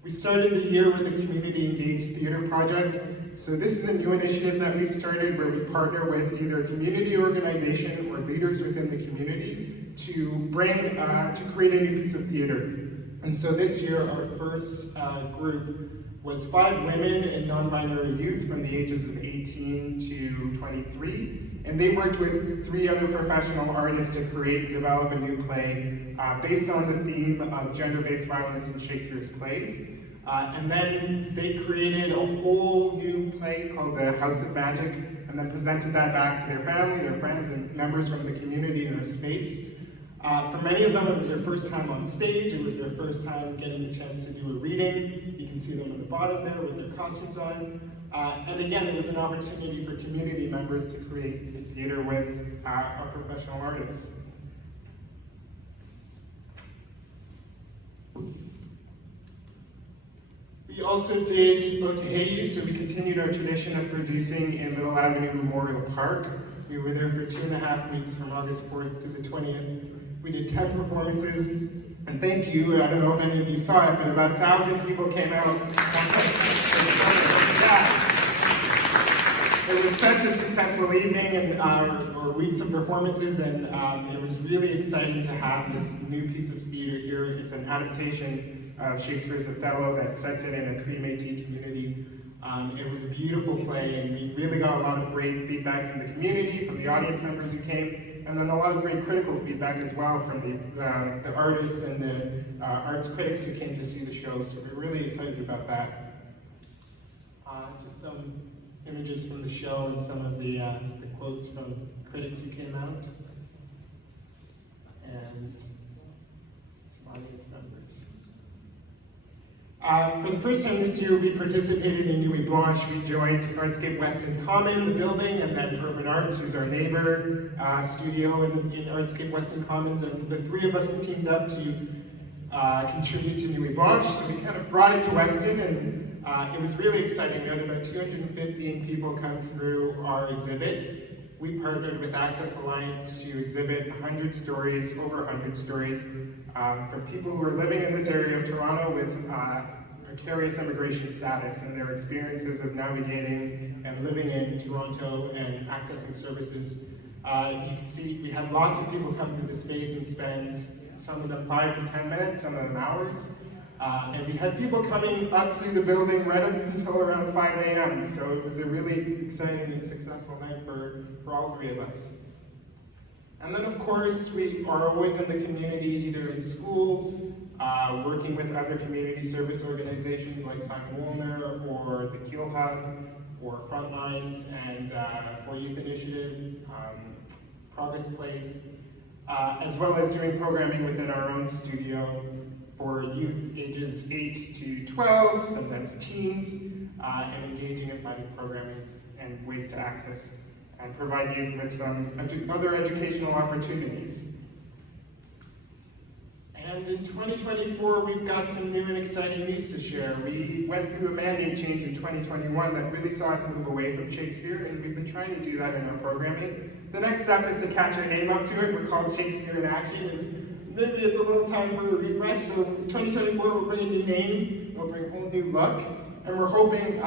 We started the year with a community engaged theater project. So this is a new initiative that we've started where we partner with either a community organization or leaders within the community to bring, to create a new piece of theater. And so this year, our first group was 5 women and non-binary youth from the ages of 18 to 23. And they worked with 3 other professional artists to create and develop a new play based on the theme of gender-based violence in Shakespeare's plays. And then they created a whole new play called The House of Magic, and then presented that back to their family, their friends, and members from the community in our space. For many of them, it was their first time on stage. It was their first time getting the chance to do a reading. You can see them at the bottom there with their costumes on. And again, it was an opportunity for community members to create theater with our professional artists. We also did Otaheyu, so we continued our tradition of producing in Little Avenue Memorial Park. We were there for 2.5 weeks from August 4th to the 20th. We did 10 performances, and thank you, I don't know if any of you saw it, but about 1,000 people came out. It was such a successful evening and or weeks of performances, and it was really exciting to have this new piece of theater here. It's an adaptation of Shakespeare's Othello that sets it in a Cree-Métis community. It was a beautiful play, and we really got a lot of great feedback from the community, from the audience members who came, and then a lot of great critical feedback as well from the artists and the arts critics who came to see the show, so we're really excited about that. Just some images from the show and some of the quotes from critics who came out, and some audience members. For the first time this year, we participated in Nuit Blanche. We joined Artscape Weston Common, the building, and then Urban Arts, who's our neighbor studio in Artscape Weston Commons, and the 3 of us teamed up to contribute to Nuit Blanche. So we kind of brought it to Weston, and it was really exciting. We had about 215 people come through our exhibit. We partnered with Access Alliance to exhibit 100 stories, over 100 stories, from people who are living in this area of Toronto with precarious immigration status and their experiences of navigating and living in Toronto and accessing services. You can see we had lots of people come through the space and spend, some of them 5 to 10 minutes, some of them hours. And we had people coming up through the building right up until around 5 a.m. So it was a really exciting and successful night for all 3 of us. And then of course, we are always in the community, either in schools, working with other community service organizations like Simon Woolner or the Keel Hub, or Frontlines, and or Youth Initiative, Progress Place, as well as doing programming within our own studio for youth ages 8 to 12, sometimes teens, and engaging in finding programming and ways to access and provide youth with some other educational opportunities. And in 2024, we've got some new and exciting news to share. We went through a mandate change in 2021 that really saw us move away from Shakespeare, and we've been trying to do that in our programming. The next step is to catch our name up to it. We're called Shakespeare in Action, and maybe it's a little time for a refresh. So 2024, we'll bring a new name, we'll bring a whole new look, and we're hoping,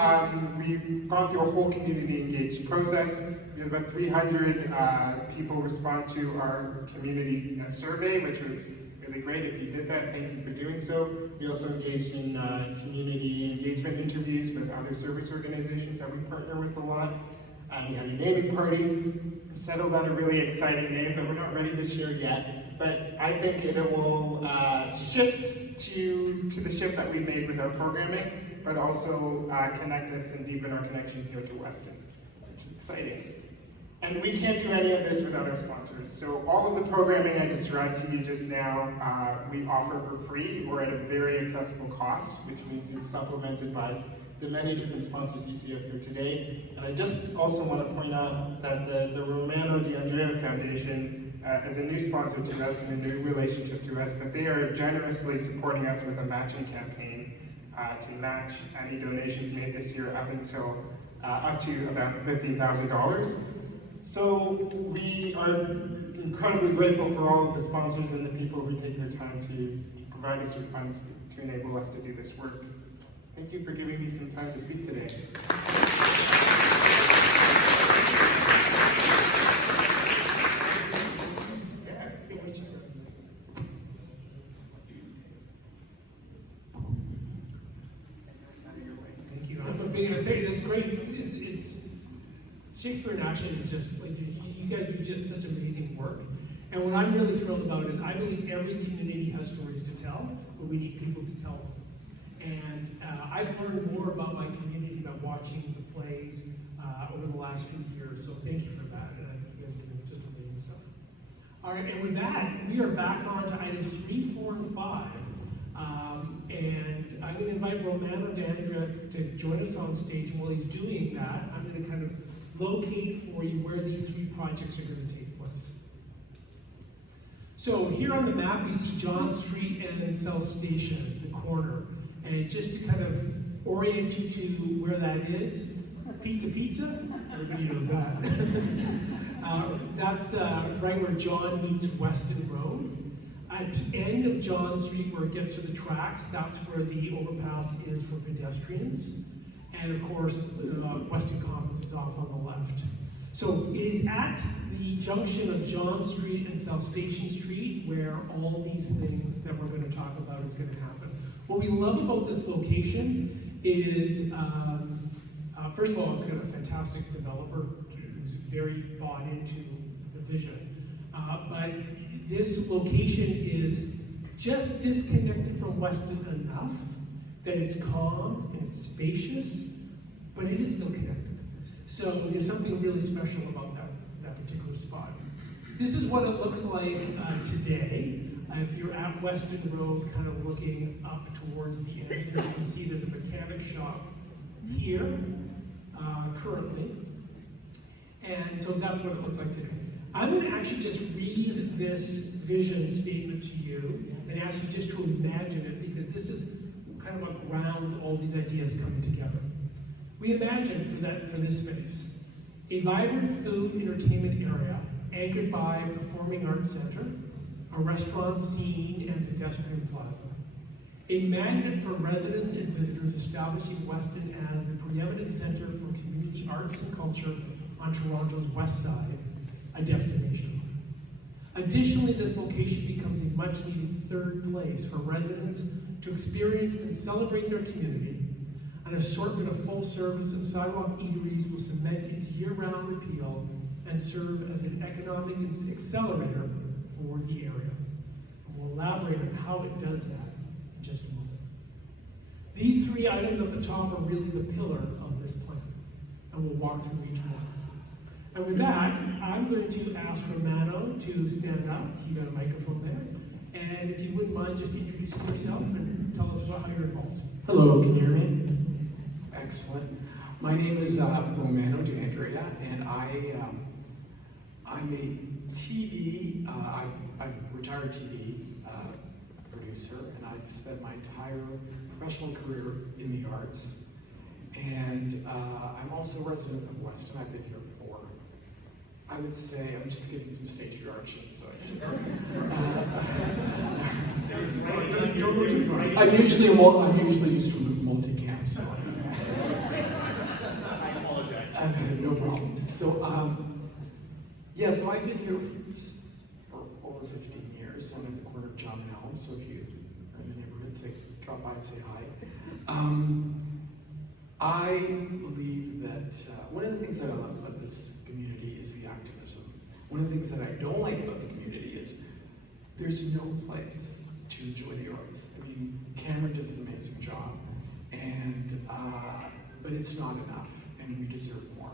we've gone through a whole community engaged process. We had about 300 people respond to our community survey, which was really great. If you did that, thank you for doing so. We also engaged in community engagement interviews with other service organizations that we partner with a lot. We had a naming party. We settled on a really exciting name that we're not ready to share yet, but I think it will shift to the shift that we made with our programming, but also connect us and deepen our connection here to Weston, which is exciting. And we can't do any of this without our sponsors. So all of the programming I described to you just now, we offer for free or at a very accessible cost, which means it's supplemented by the many different sponsors you see up here today. And I just also want to point out that the Romano Di Andrea Foundation is a new sponsor to us and a new relationship to us, but they are generously supporting us with a matching campaign to match any donations made this year up to about $15,000. So we are incredibly grateful for all of the sponsors and the people who take their time to provide us with funds to enable us to do this work. Thank you for giving me some time to speak today. Thank you. I'm a big fan. That's great. It's Shakespeare in Action is just like you guys do just such amazing work. And what I'm really thrilled about is I believe every community has stories to tell, but we need people to tell them. And I've learned more about my community by watching the plays over the last few years. So thank you for that. And I think you guys are doing just amazing stuff. All right, and with that, we are back on to items 3, 4, and 5. And I'm going to invite Romano D'Andrea to join us on stage. And while he's doing that, I'm going to kind of locate for you where these 3 projects are going to take place. So here on the map, you see John Street and then South Station, the corner. And just to kind of orient you to where that is, Pizza? Everybody knows that. That's right where John meets Weston Road. At the end of John Street, where it gets to the tracks, that's where the overpass is for pedestrians. And of course, Weston Commons is off on the left. So it is at the junction of John Street and South Station Street where all these things that we're going to talk about is going to happen. What we love about this location is, first of all, it's got a fantastic developer who's very bought into the vision. But this location is just disconnected from Weston enough that it's calm and it's spacious, but it is still connected. So there's something really special about that particular spot. This is what it looks like today. If you're at Weston Road, kind of looking up towards the end, you can see there's a mechanic shop here currently. And so that's what it looks like today. I'm going to actually just read this vision statement to you and ask you just to imagine it, because this is kind of what grounds all these ideas coming together. We imagine for this space a vibrant food entertainment area anchored by a performing arts center, a restaurant scene, and pedestrian plaza. A magnet for residents and visitors, establishing Weston as the preeminent center for community arts and culture on Toronto's west side, a destination. Additionally, this location becomes a much-needed third place for residents to experience and celebrate their community. An assortment of full-service and sidewalk eateries will cement its year-round appeal and serve as an economic accelerator for the area. And we'll elaborate on how it does that in just a moment. These 3 items at the top are really the pillar of this plan, and we'll walk through each one. And with that, I'm going to ask Romano to stand up. You got a microphone there. And if you wouldn't mind just introducing yourself and tell us about how you're involved. Hello, can you hear me? Excellent. My name is Romano D'Andrea, and I'm a TV, I'm a retired TV producer, and I've spent my entire professional career in the arts. And I'm also a resident of Weston. I've been here before. I would say I'm just getting some stage directions, so I should. I'm usually used to multicam, so I apologize. no problem. So yeah, so I've been here for over 15 years. I'm at the corner of John and Elm, so if you are in the neighborhood, drop by and say hi. I believe that one of the things that I love about this community is the activism. One of the things that I don't like about the community is there's no place to enjoy the arts. I mean, Cameron does an amazing job, and but it's not enough, and we deserve more.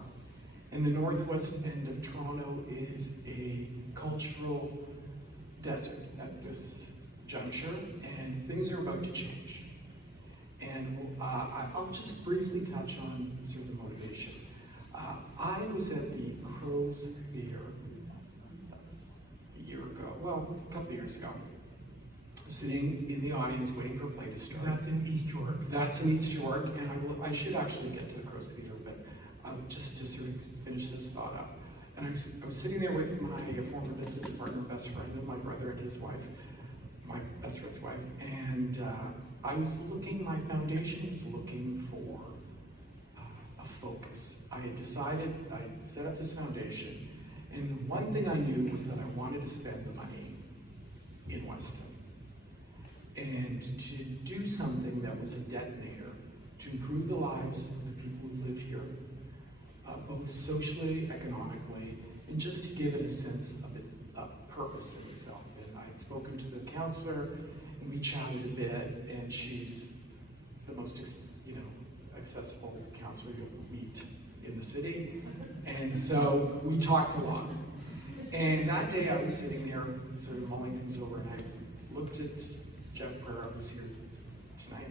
And the northwest end of Toronto is a cultural desert at this juncture, and things are about to change. And I'll just briefly touch on sort of the motivation. I was at the Crow's Theatre a year ago, well, a couple of years ago, sitting in the audience waiting for a play to start. That's in East York. That's in East York, and I should actually get to the Crow's Theatre, but just to sort of finish this thought up. And I was sitting there with my former business partner, best friend, and my brother and his wife, my best friend's wife, and my foundation was looking for a focus. I had decided, I set up this foundation, and the one thing I knew was that I wanted to spend the money in Weston. And to do something that was a detonator, to improve the lives of the people who live here, both socially, economically, and just to give it a sense of its purpose in itself. And I had spoken to the counselor, and we chatted a bit, and she's the most accessible counselor you'll meet in the city. And so we talked a lot. And that day I was sitting there sort of mulling things over, and I looked at Jeff Pereira, who's here tonight,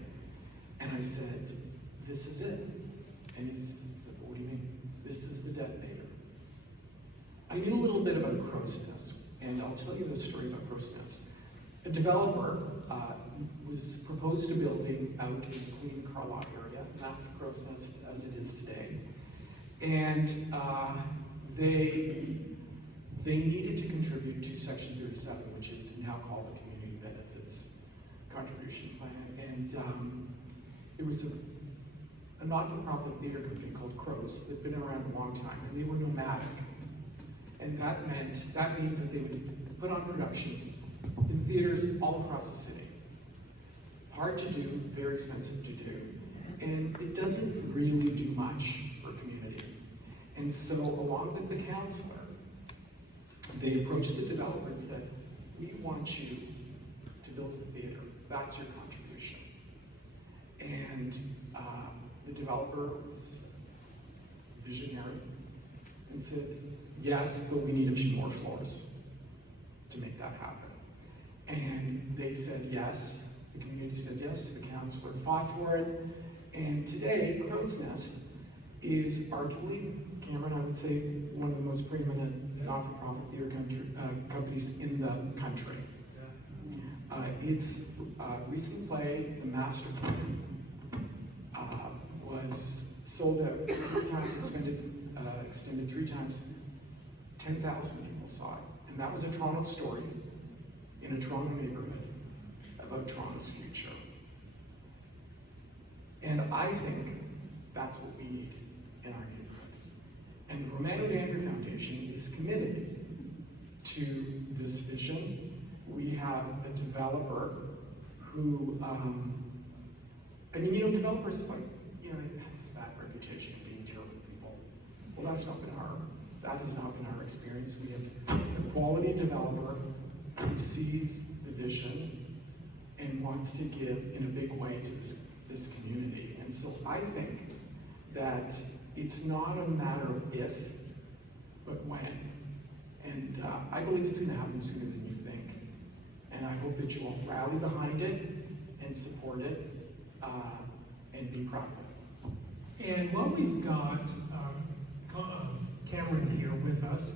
and I said, this is it. And he said, what do you mean? This is the detonator. I knew a little bit about Crow's Nest, and I'll tell you the story about Crow's Nest. A developer was proposed a building out in the Queen Carlotta area, and that's Crow's Nest as it is today. And they needed to contribute to Section 37, which is now called the Community Benefits Contribution Plan. And it was a not-for-profit theater company called Crow's that had been around a long time, and they were nomadic. And that means that they would put on productions in theaters all across the city. Hard to do, very expensive to do, and it doesn't really do much for a community. And so, along with the counselor, they approached the developer and said, we want you to build a theater. That's your contribution. And the developer was visionary and said, yes, but we need a few more floors to make that happen. And they said yes, the community said yes, the councilor fought for it, and today, Crow's Nest is arguably, Cameron, I would say, one of the most preeminent not-for-profit theater companies in the country. Its recent play, The Master Plan, was sold out 3 times, extended 3 times, 10,000 people saw it. And that was a Toronto story in a Toronto neighborhood about Toronto's future. And I think that's what we need in our neighborhood. And the Romano Dandry Foundation is committed to this vision. We have a developer who, developers have this bad reputation of being terrible people. Well, that has not been our experience. We have a quality developer who sees the vision and wants to give in a big way to this community. And so I think that it's not a matter of if, but when. And I believe it's going to happen sooner than you think. And I hope that you all rally behind it and support it and be proud of it. And while we've got Cameron here with us,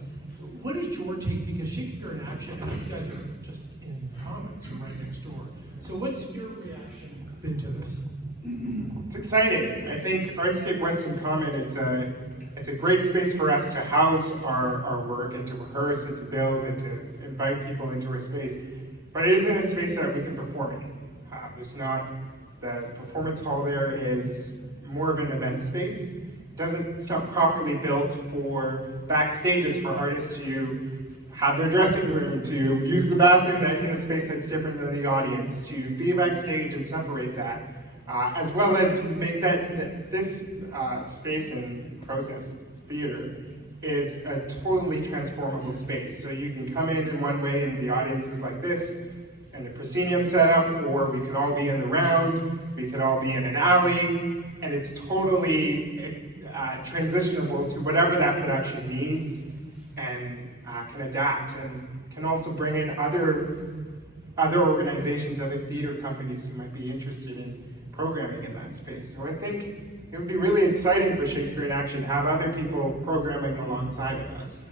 what is your take? Because Shakespeare in Action, you guys are just in comics, you're right next door. So what's your reaction been to this? It's exciting. I think Artscape Weston Common, it's a great space for us to house our work and to rehearse and to build and to invite people into our space. But it isn't a space that we can perform in. The performance hall there is more of an event space. It's not properly built for backstages for artists to have their dressing room, to use the bathroom in a space that's different than the audience, to be backstage and separate that, as well as make this space in Process Theater is a totally transformable space. So you can come in one way and the audience is like this, and a proscenium setup, or we could all be in the round, we could all be in an alley, and it's totally transitionable to whatever that production needs, and can adapt, and can also bring in other organizations, other theater companies who might be interested in programming in that space. So I think it would be really exciting for Shakespeare in Action to have other people programming alongside of us,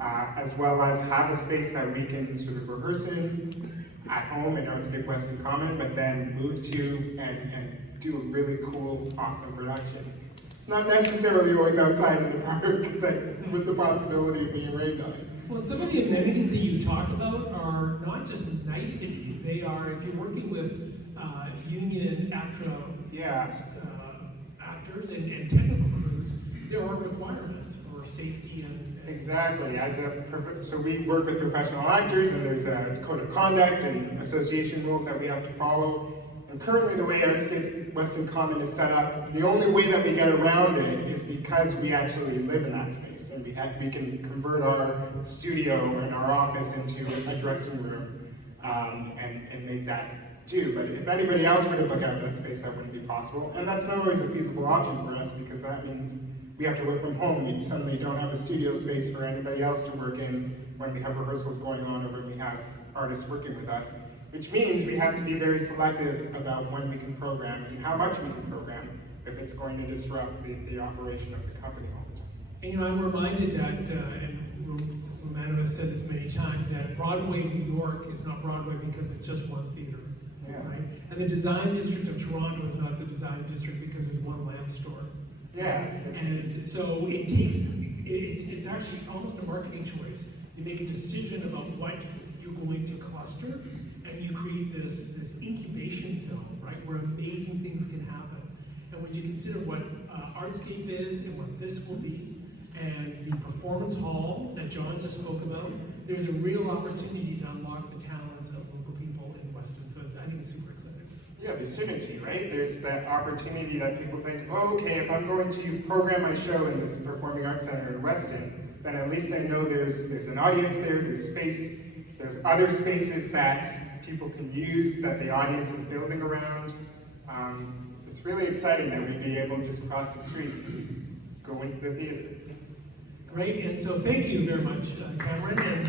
as well as have a space that we can sort of rehearse in at home in Artscape Weston Common, but then move to and do a really cool, awesome production. It's not necessarily always outside in the park, but with the possibility of being rained on. Well, some of the amenities that you talk about are not just niceties. They are, if you're working with union ACTRA Yeah. actors and technical crews, there are requirements for safety and. Exactly. So we work with professional actors, and there's a code of conduct and association rules that we have to follow. And currently, the way Artscape Weston Common is set up, the only way that we get around it is because we actually live in that space, and we can convert our studio and our office into a dressing room and make that do. But if anybody else were to book out that space, that wouldn't be possible. And that's not always a feasible option for us, because that means we have to work from home. We suddenly don't have a studio space for anybody else to work in when we have rehearsals going on or when we have artists working with us, which means we have to be very selective about when we can program and how much we can program if it's going to disrupt the operation of the company all the time. And I'm reminded that, and Romano has said this many times, that Broadway, New York is not Broadway because it's just one theater. Yeah. Right? And the design district of Toronto is not the design district because there's one lamp store. Yeah. And so it takes, it's actually almost a marketing choice. You make a decision about what you're going to cluster, and you create this incubation zone, right, where amazing things can happen. And when you consider what Artscape is and what this will be, and the performance hall that John just spoke about, there's a real opportunity to unlock the talents of local people in Weston. So I think it's super exciting. Yeah, the synergy, right? There's that opportunity that people think, oh, okay, if I'm going to program my show in this Performing Arts Center in Weston, then at least I know there's an audience there, there's space, there's other spaces that people can use, that the audience is building around. It's really exciting that we'd be able to just cross the street, go into the theater. Great, and so thank you very much, Cameron. And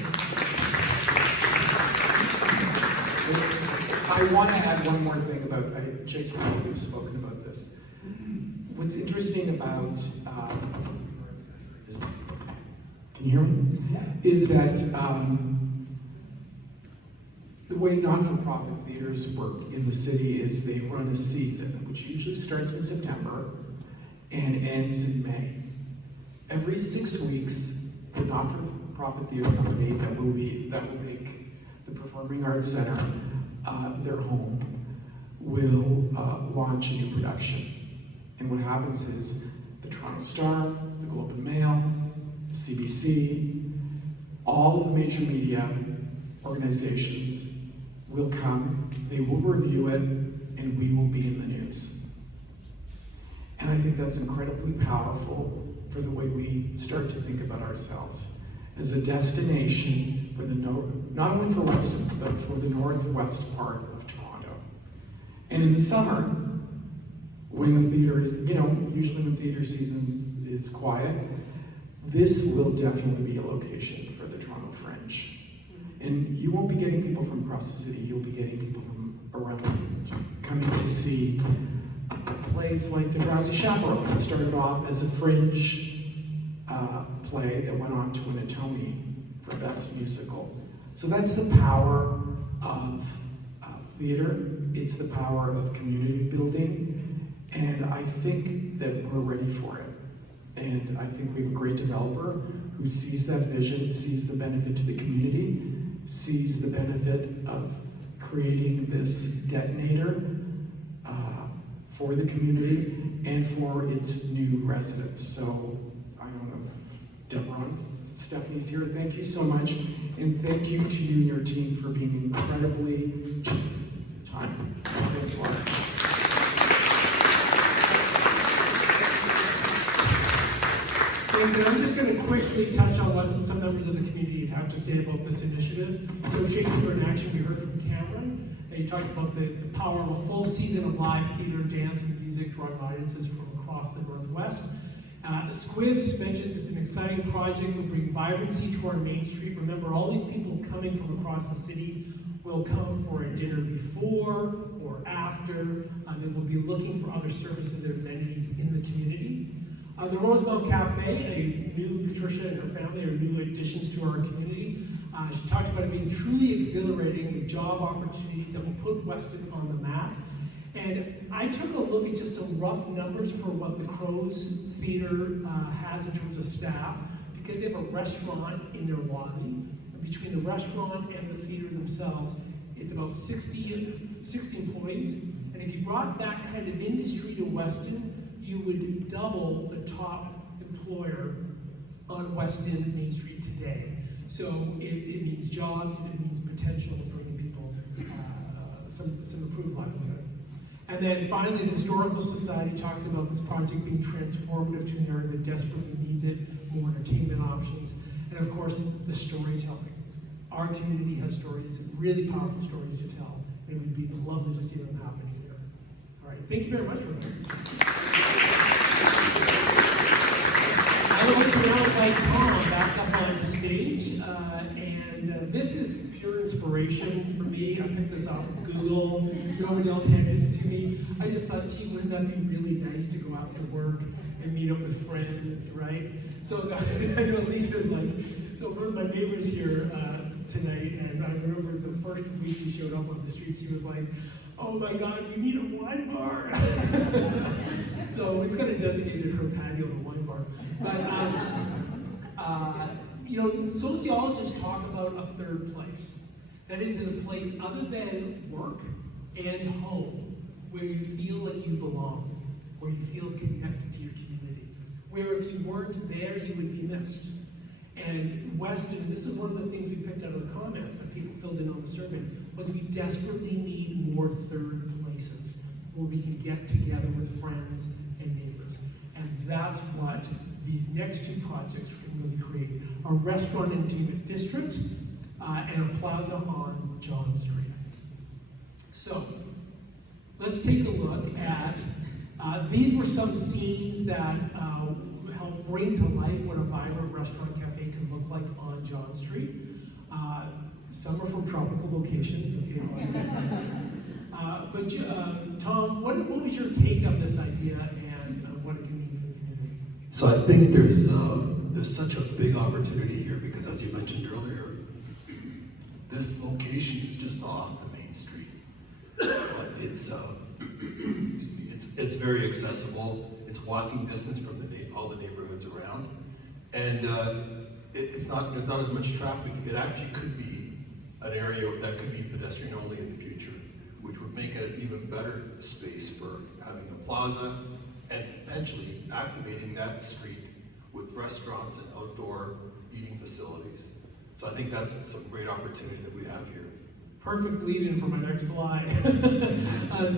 I want to add one more thing about, Jason, we've spoken about this. What's interesting about, can you hear me? Yeah. Is that the way not-for-profit theaters work in the city is they run a season, which usually starts in September and ends in May. Every 6 weeks, the not-for-profit theater company that will make the Performing Arts Center their home will launch a new production. And what happens is the Toronto Star, the Globe and Mail, the CBC, all of the major media organizations will come, they will review it, and we will be in the news. And I think that's incredibly powerful for the way we start to think about ourselves as a destination for the not only for Weston, but for the northwest part of Toronto. And in the summer, when the theater is, usually when theater season is quiet, this will definitely be a location for the Toronto Fringe. And you won't be getting people from across the city, you'll be getting people from around coming to see plays like The Drowsy Chaperone that started off as a Fringe play that went on to win a Tony for Best Musical. So that's the power of theater, it's the power of community building, and I think that we're ready for it. And I think we have a great developer who sees that vision, sees the benefit to the community, sees the benefit of creating this detonator for the community and for its new residents. So, I don't know, Devron, Stephanie's here, thank you so much. And thank you to you and your team for being incredibly time. Thanks a lot. Thanks, and I'm just going to quickly touch on what some members of the community have to say about this initiative. So Shakespeare in Action, we heard from Cameron, and he talked about the power of a full season of live theater, dance, and music drawing audiences from across the Northwest. Suibbs mentions it's an exciting project, will bring vibrancy to our main street. Remember, all these people coming from across the city will come for a dinner before or after, and they will be looking for other services and amenities in the community. The Rosemount Cafe, a new, Patricia and her family are new additions to our community. She talked about it being truly exhilarating, the job opportunities that will put Weston on the map. And I took a look at just some rough numbers for what the Crows Theater has in terms of staff, because they have a restaurant in their lobby. Between the restaurant and the theater themselves, it's about 60 employees. And And if you brought that kind of industry to Weston, you would double the top employer on Weston Main Street today. So it means jobs, it means potential of bringing people some improved livelihood. And then finally, the Historical Society talks about this project being transformative to an area that desperately needs it, more entertainment options, and of course, the storytelling. Our community has stories, really powerful stories to tell, and it would be lovely to see them happen here. All right, thank you very much for that. I would like to now invite Tom back up on stage, and this is pure inspiration for me. I picked this off of Google. Nobody else handed it to me. I just thought, gee, wouldn't that be really nice to go after work and meet up with friends, right? So I know Lisa's like, so one of my neighbors here tonight, and I remember the first week she showed up on the street, she was like, oh my God, we need a wine bar. So we've kind of designated her patio a wine bar. But, you know, sociologists talk about a third place. That is in a place other than work and home, where you feel like you belong, where you feel connected to your community, where if you weren't there, you would be missed. And Weston, this is one of the things we picked out of the comments that people filled in on the survey, was we desperately need more third places where we can get together with friends and neighbors. And that's what these next two projects will really create. A restaurant entertainment district and a plaza on John Street. So, let's take a look at, these were some scenes that help bring to life what a vibrant restaurant cafe can look like on John Street. Some are from tropical locations, if you know. But Tom, what was your take on this idea and what it can mean for the community? So I think there's such a big opportunity here because, as you mentioned earlier, this location is just off the main street, but it's excuse me, it's very accessible. It's walking distance from all the neighborhoods around, and there's not as much traffic. It actually could be an area that could be pedestrian only in the future, which would make it an even better space for having a plaza and potentially activating that street with restaurants and outdoor eating facilities. So I think that's some great opportunity that we have here. Perfect lead-in for my next slide.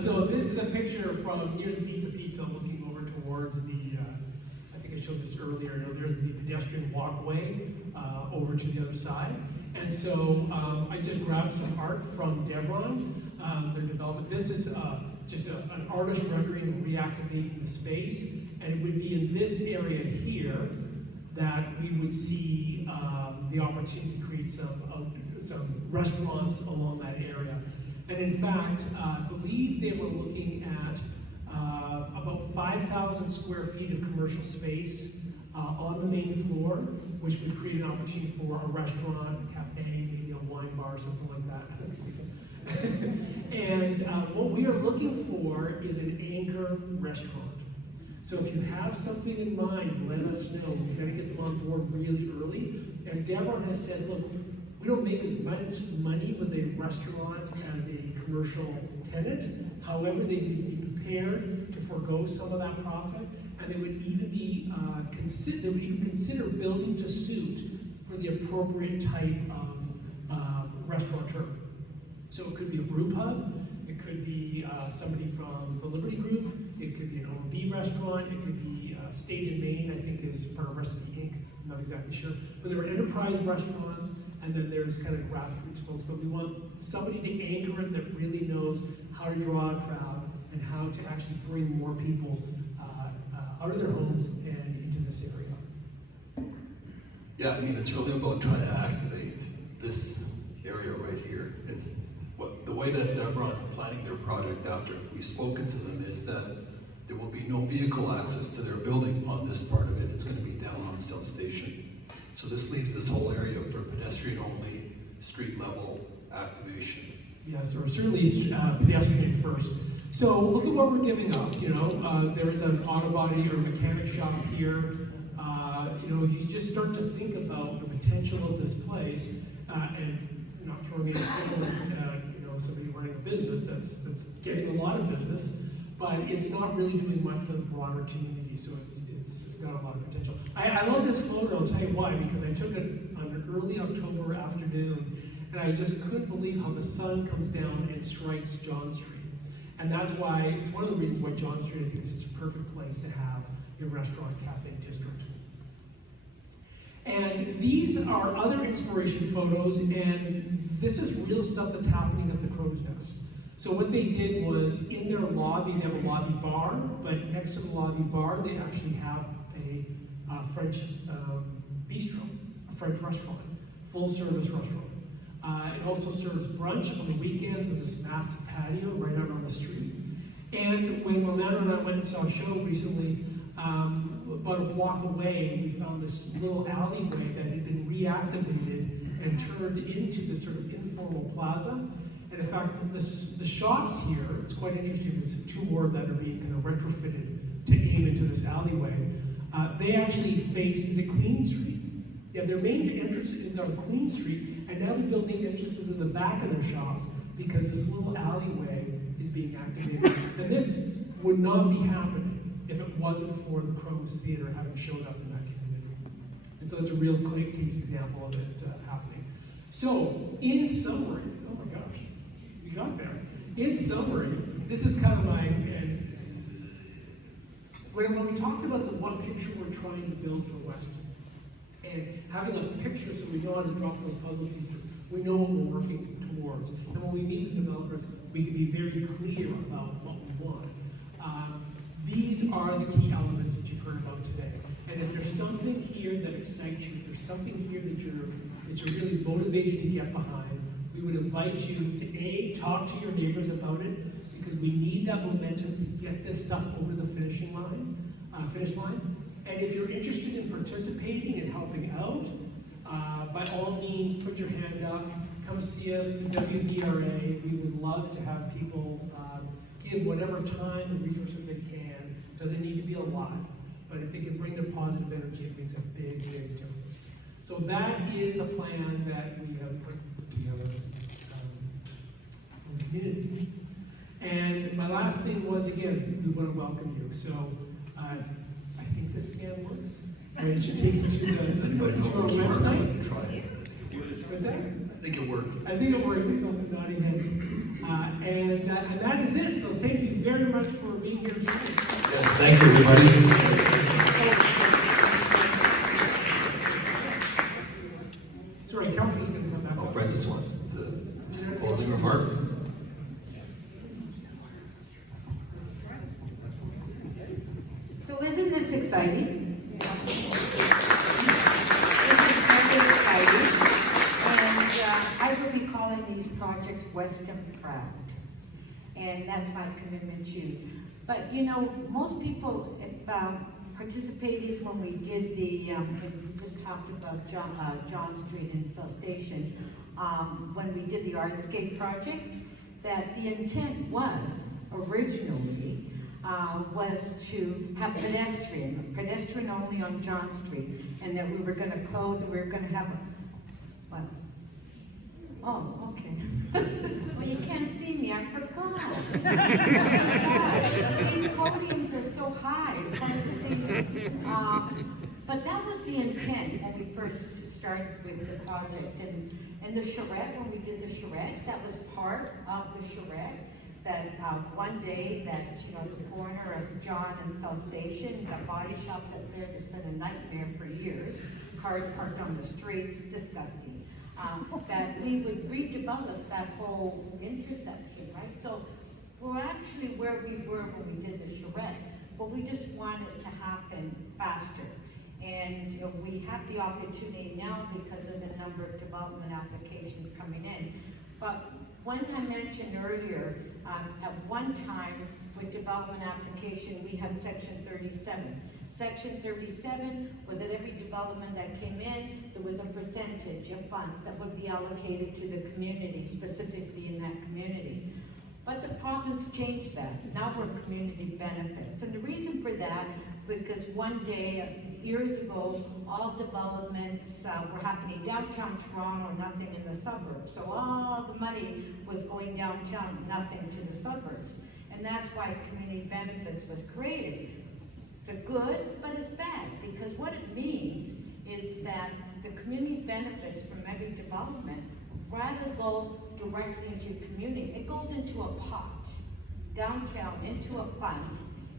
So this is a picture from near the Pizza looking over towards the, I think I showed this earlier, there's the pedestrian walkway over to the other side. And so I just grabbed some art from Devron, the development. This is just an artist rendering reactivating the space, and it would be in this area here that we would see the opportunity to create some restaurants along that area. And in fact, I believe they were looking at about 5,000 square feet of commercial space on the main floor, which would create an opportunity for a restaurant, a cafe, maybe a wine bar, something like that. And what we are looking for is an anchor restaurant. So if you have something in mind, let us know. We've got to get them on board really early. And Devon has said, look, we don't make as much money with a restaurant as a commercial tenant. However, they would be prepared to forego some of that profit, and they would even be consider building to suit for the appropriate type of restaurateur. So it could be a brew pub, it could be somebody from the Liberty Group, it could be an O&B restaurant, it could be State and Main, I think is part of Recipe Inc., I'm not exactly sure. But there are enterprise restaurants, and then there's kind of grassroots folks, but we want somebody to anchor it that really knows how to draw a crowd and how to actually bring more people out of their homes and into this area. Yeah, I mean, it's really about trying to activate this area right here. It's the way that Devron is planning their project after we've spoken to them is that there will be no vehicle access to their building on this part of it. It's going to be down on South Station. So this leaves this whole area for pedestrian-only, street-level activation. Yes, or certainly pedestrian first. So look at what we're giving up. You know, there is an auto body or mechanic shop here. You know, if you just start to think about the potential of this place, and not throwing any signals, you know, somebody running a business that's getting a lot of business, but it's not really doing much for the broader community, so it's got a lot of potential. I love this photo, I'll tell you why, because I took it on an early October afternoon, and I just couldn't believe how the sun comes down and strikes John Street. And that's why, it's one of the reasons why John Street, I think, is such a perfect place to have your restaurant cafe district. And these are other inspiration photos, and this is real stuff that's happening at the Crow's Nest. So what they did was, in their lobby, they have a lobby bar, but next to the lobby bar, they actually have a French bistro, a French restaurant, full-service restaurant. It also serves brunch on the weekends at this massive patio right out on the street. And when Romano and I went and saw a show recently, about a block away, we found this little alleyway that had been reactivated and turned into this sort of informal plaza. And in fact, the shops here, it's quite interesting, there's two more that are being kind of retrofitted to aim into this alleyway. They actually face, is it Queen Street? Yeah, their main entrance is on Queen Street, and now they're building entrances in the back of their shops because this little alleyway is being activated. And this would not be happening if it wasn't for the Crow's Theatre having showed up in that community. And so it's a real case example of it happening. So, in summary, oh my gosh, we got there. In summary, this is kind of my, when we talked about the one picture we're trying to build for Weston, and having a picture so we know how to drop those puzzle pieces, we know what we're working towards. And when we meet with developers, we can be very clear about what we want. These are the key elements that you've heard about today. And if there's something here that excites you, if there's something here that you're really motivated to get behind, we would invite you to A, talk to your neighbors about it, because we need that momentum to get this stuff over the finish line. And if you're interested in participating and helping out, by all means, put your hand up, come see us, the WVRA. We would love to have people give whatever time and resources they can. Doesn't need to be a lot, but if they can bring their positive energy, it makes a big, big difference. So that is the plan that we have put together for the community. And my last thing was, again, we want to welcome you. So I think this scan works. And it should take you to our website. Try it. What's that? I think it works. I think it works. It's also nodding head. And that is it. So thank you very much for being here today. Yes, thank you, everybody. Sorry, Councilor's going to come back. Oh, Francis wants the closing remarks. So isn't this exciting? This is very exciting. And I will be calling these projects Weston Proud. And that's my commitment to you. But you know, most people participated when we did we just talked about John Street and South Station, when we did the Artscape project, that the intent was originally was to have pedestrian only on John Street, and that we were going to close and we were going to have a, what? Oh, okay. Well, you can't see me, I forgot. These podiums are so high, it's hard to see. But that was the intent when we first started with the project. And the charrette, when we did the charrette, that was part of the charrette. That one day that, you know, the corner of John and South Station, the body shop that's there, has been a nightmare for years. Cars parked on the streets, disgusting. That we would redevelop that whole intersection, right? So we're actually where we were when we did the charrette, but we just wanted it to happen faster. And you know, we have the opportunity now because of the number of development applications coming in. But when I mentioned earlier, at one time with development application, we had Section 37. Section 37 was that every development that came in, there was a percentage of funds that would be allocated to the community, specifically in that community. But the province changed that. Now we're community benefits. And the reason for that, because one day, years ago, all developments were happening downtown Toronto, nothing in the suburbs. So all the money was going downtown, nothing to the suburbs. And that's why community benefits was created. It's a good, but it's bad, because what it means is that the community benefits from every development rather go directly into community. It goes into a pot, downtown, into a fund,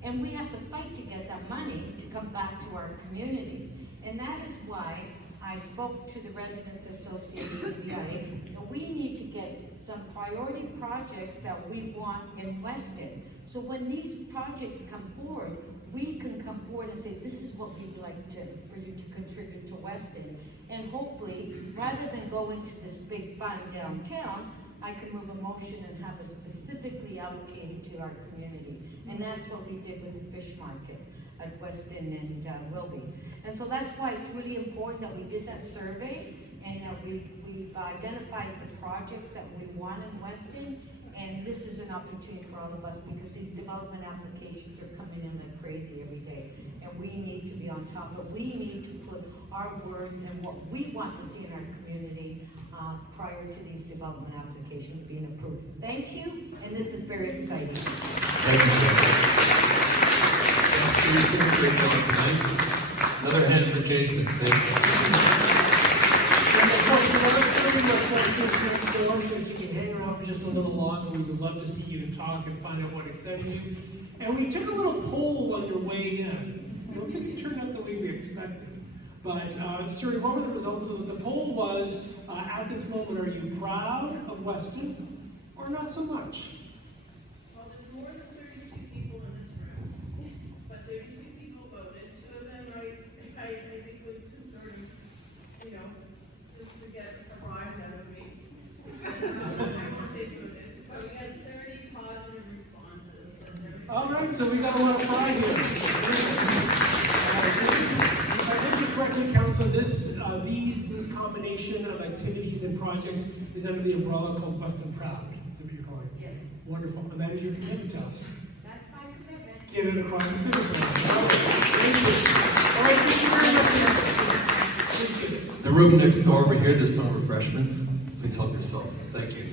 and we have to fight to get that money to come back to our community. And that is why I spoke to the Residents Association today, and we need to get some priority projects that we want in Weston. So when these projects come forward, we can come forward and say, this is what we'd like for you to contribute to Weston. And hopefully, rather than go into this big fund downtown, I can move a motion and have it specifically allocated to our community. And that's what we did with the fish market at Weston and Wilby. And so that's why it's really important that we did that survey and that we've identified the projects that we want in Weston. And this is an opportunity for all of us because these development applications are coming in like crazy every day. And we need to be on top of it. We need to put our word and what we want to see in our community prior to these development applications being approved. Thank you, and this is very exciting. Thank you, Jason. Thanks, Jason. Great job tonight. Another hand for Jason. Thank you. And of course, we're not serving what questions next door, so if you can hang around for just a little longer, we would love to see you to talk and find out what excited you. And we took a little poll on your way in. I don't think it turned out the way we expected. But, sir, what were the results of the poll was, at this moment, are you proud of Weston or not so much? Well, there's more than 32 people in this room, but 32 people voted. 2 of them I think was concerning, you know, just to get a rise out of me. I won't say who it is, but we had 30 positive responses. All right, so we got a lot of pride here. If I did correctly, Council, this combination of activities and projects is under the umbrella called Weston Proud. Is that what you're calling it? Yes. Wonderful, and that is your commitment to us. That's my commitment. Get it across the finish line. All right, thank you very much. Thank you. The room next door over here, there's some refreshments. Please help yourself. Thank you.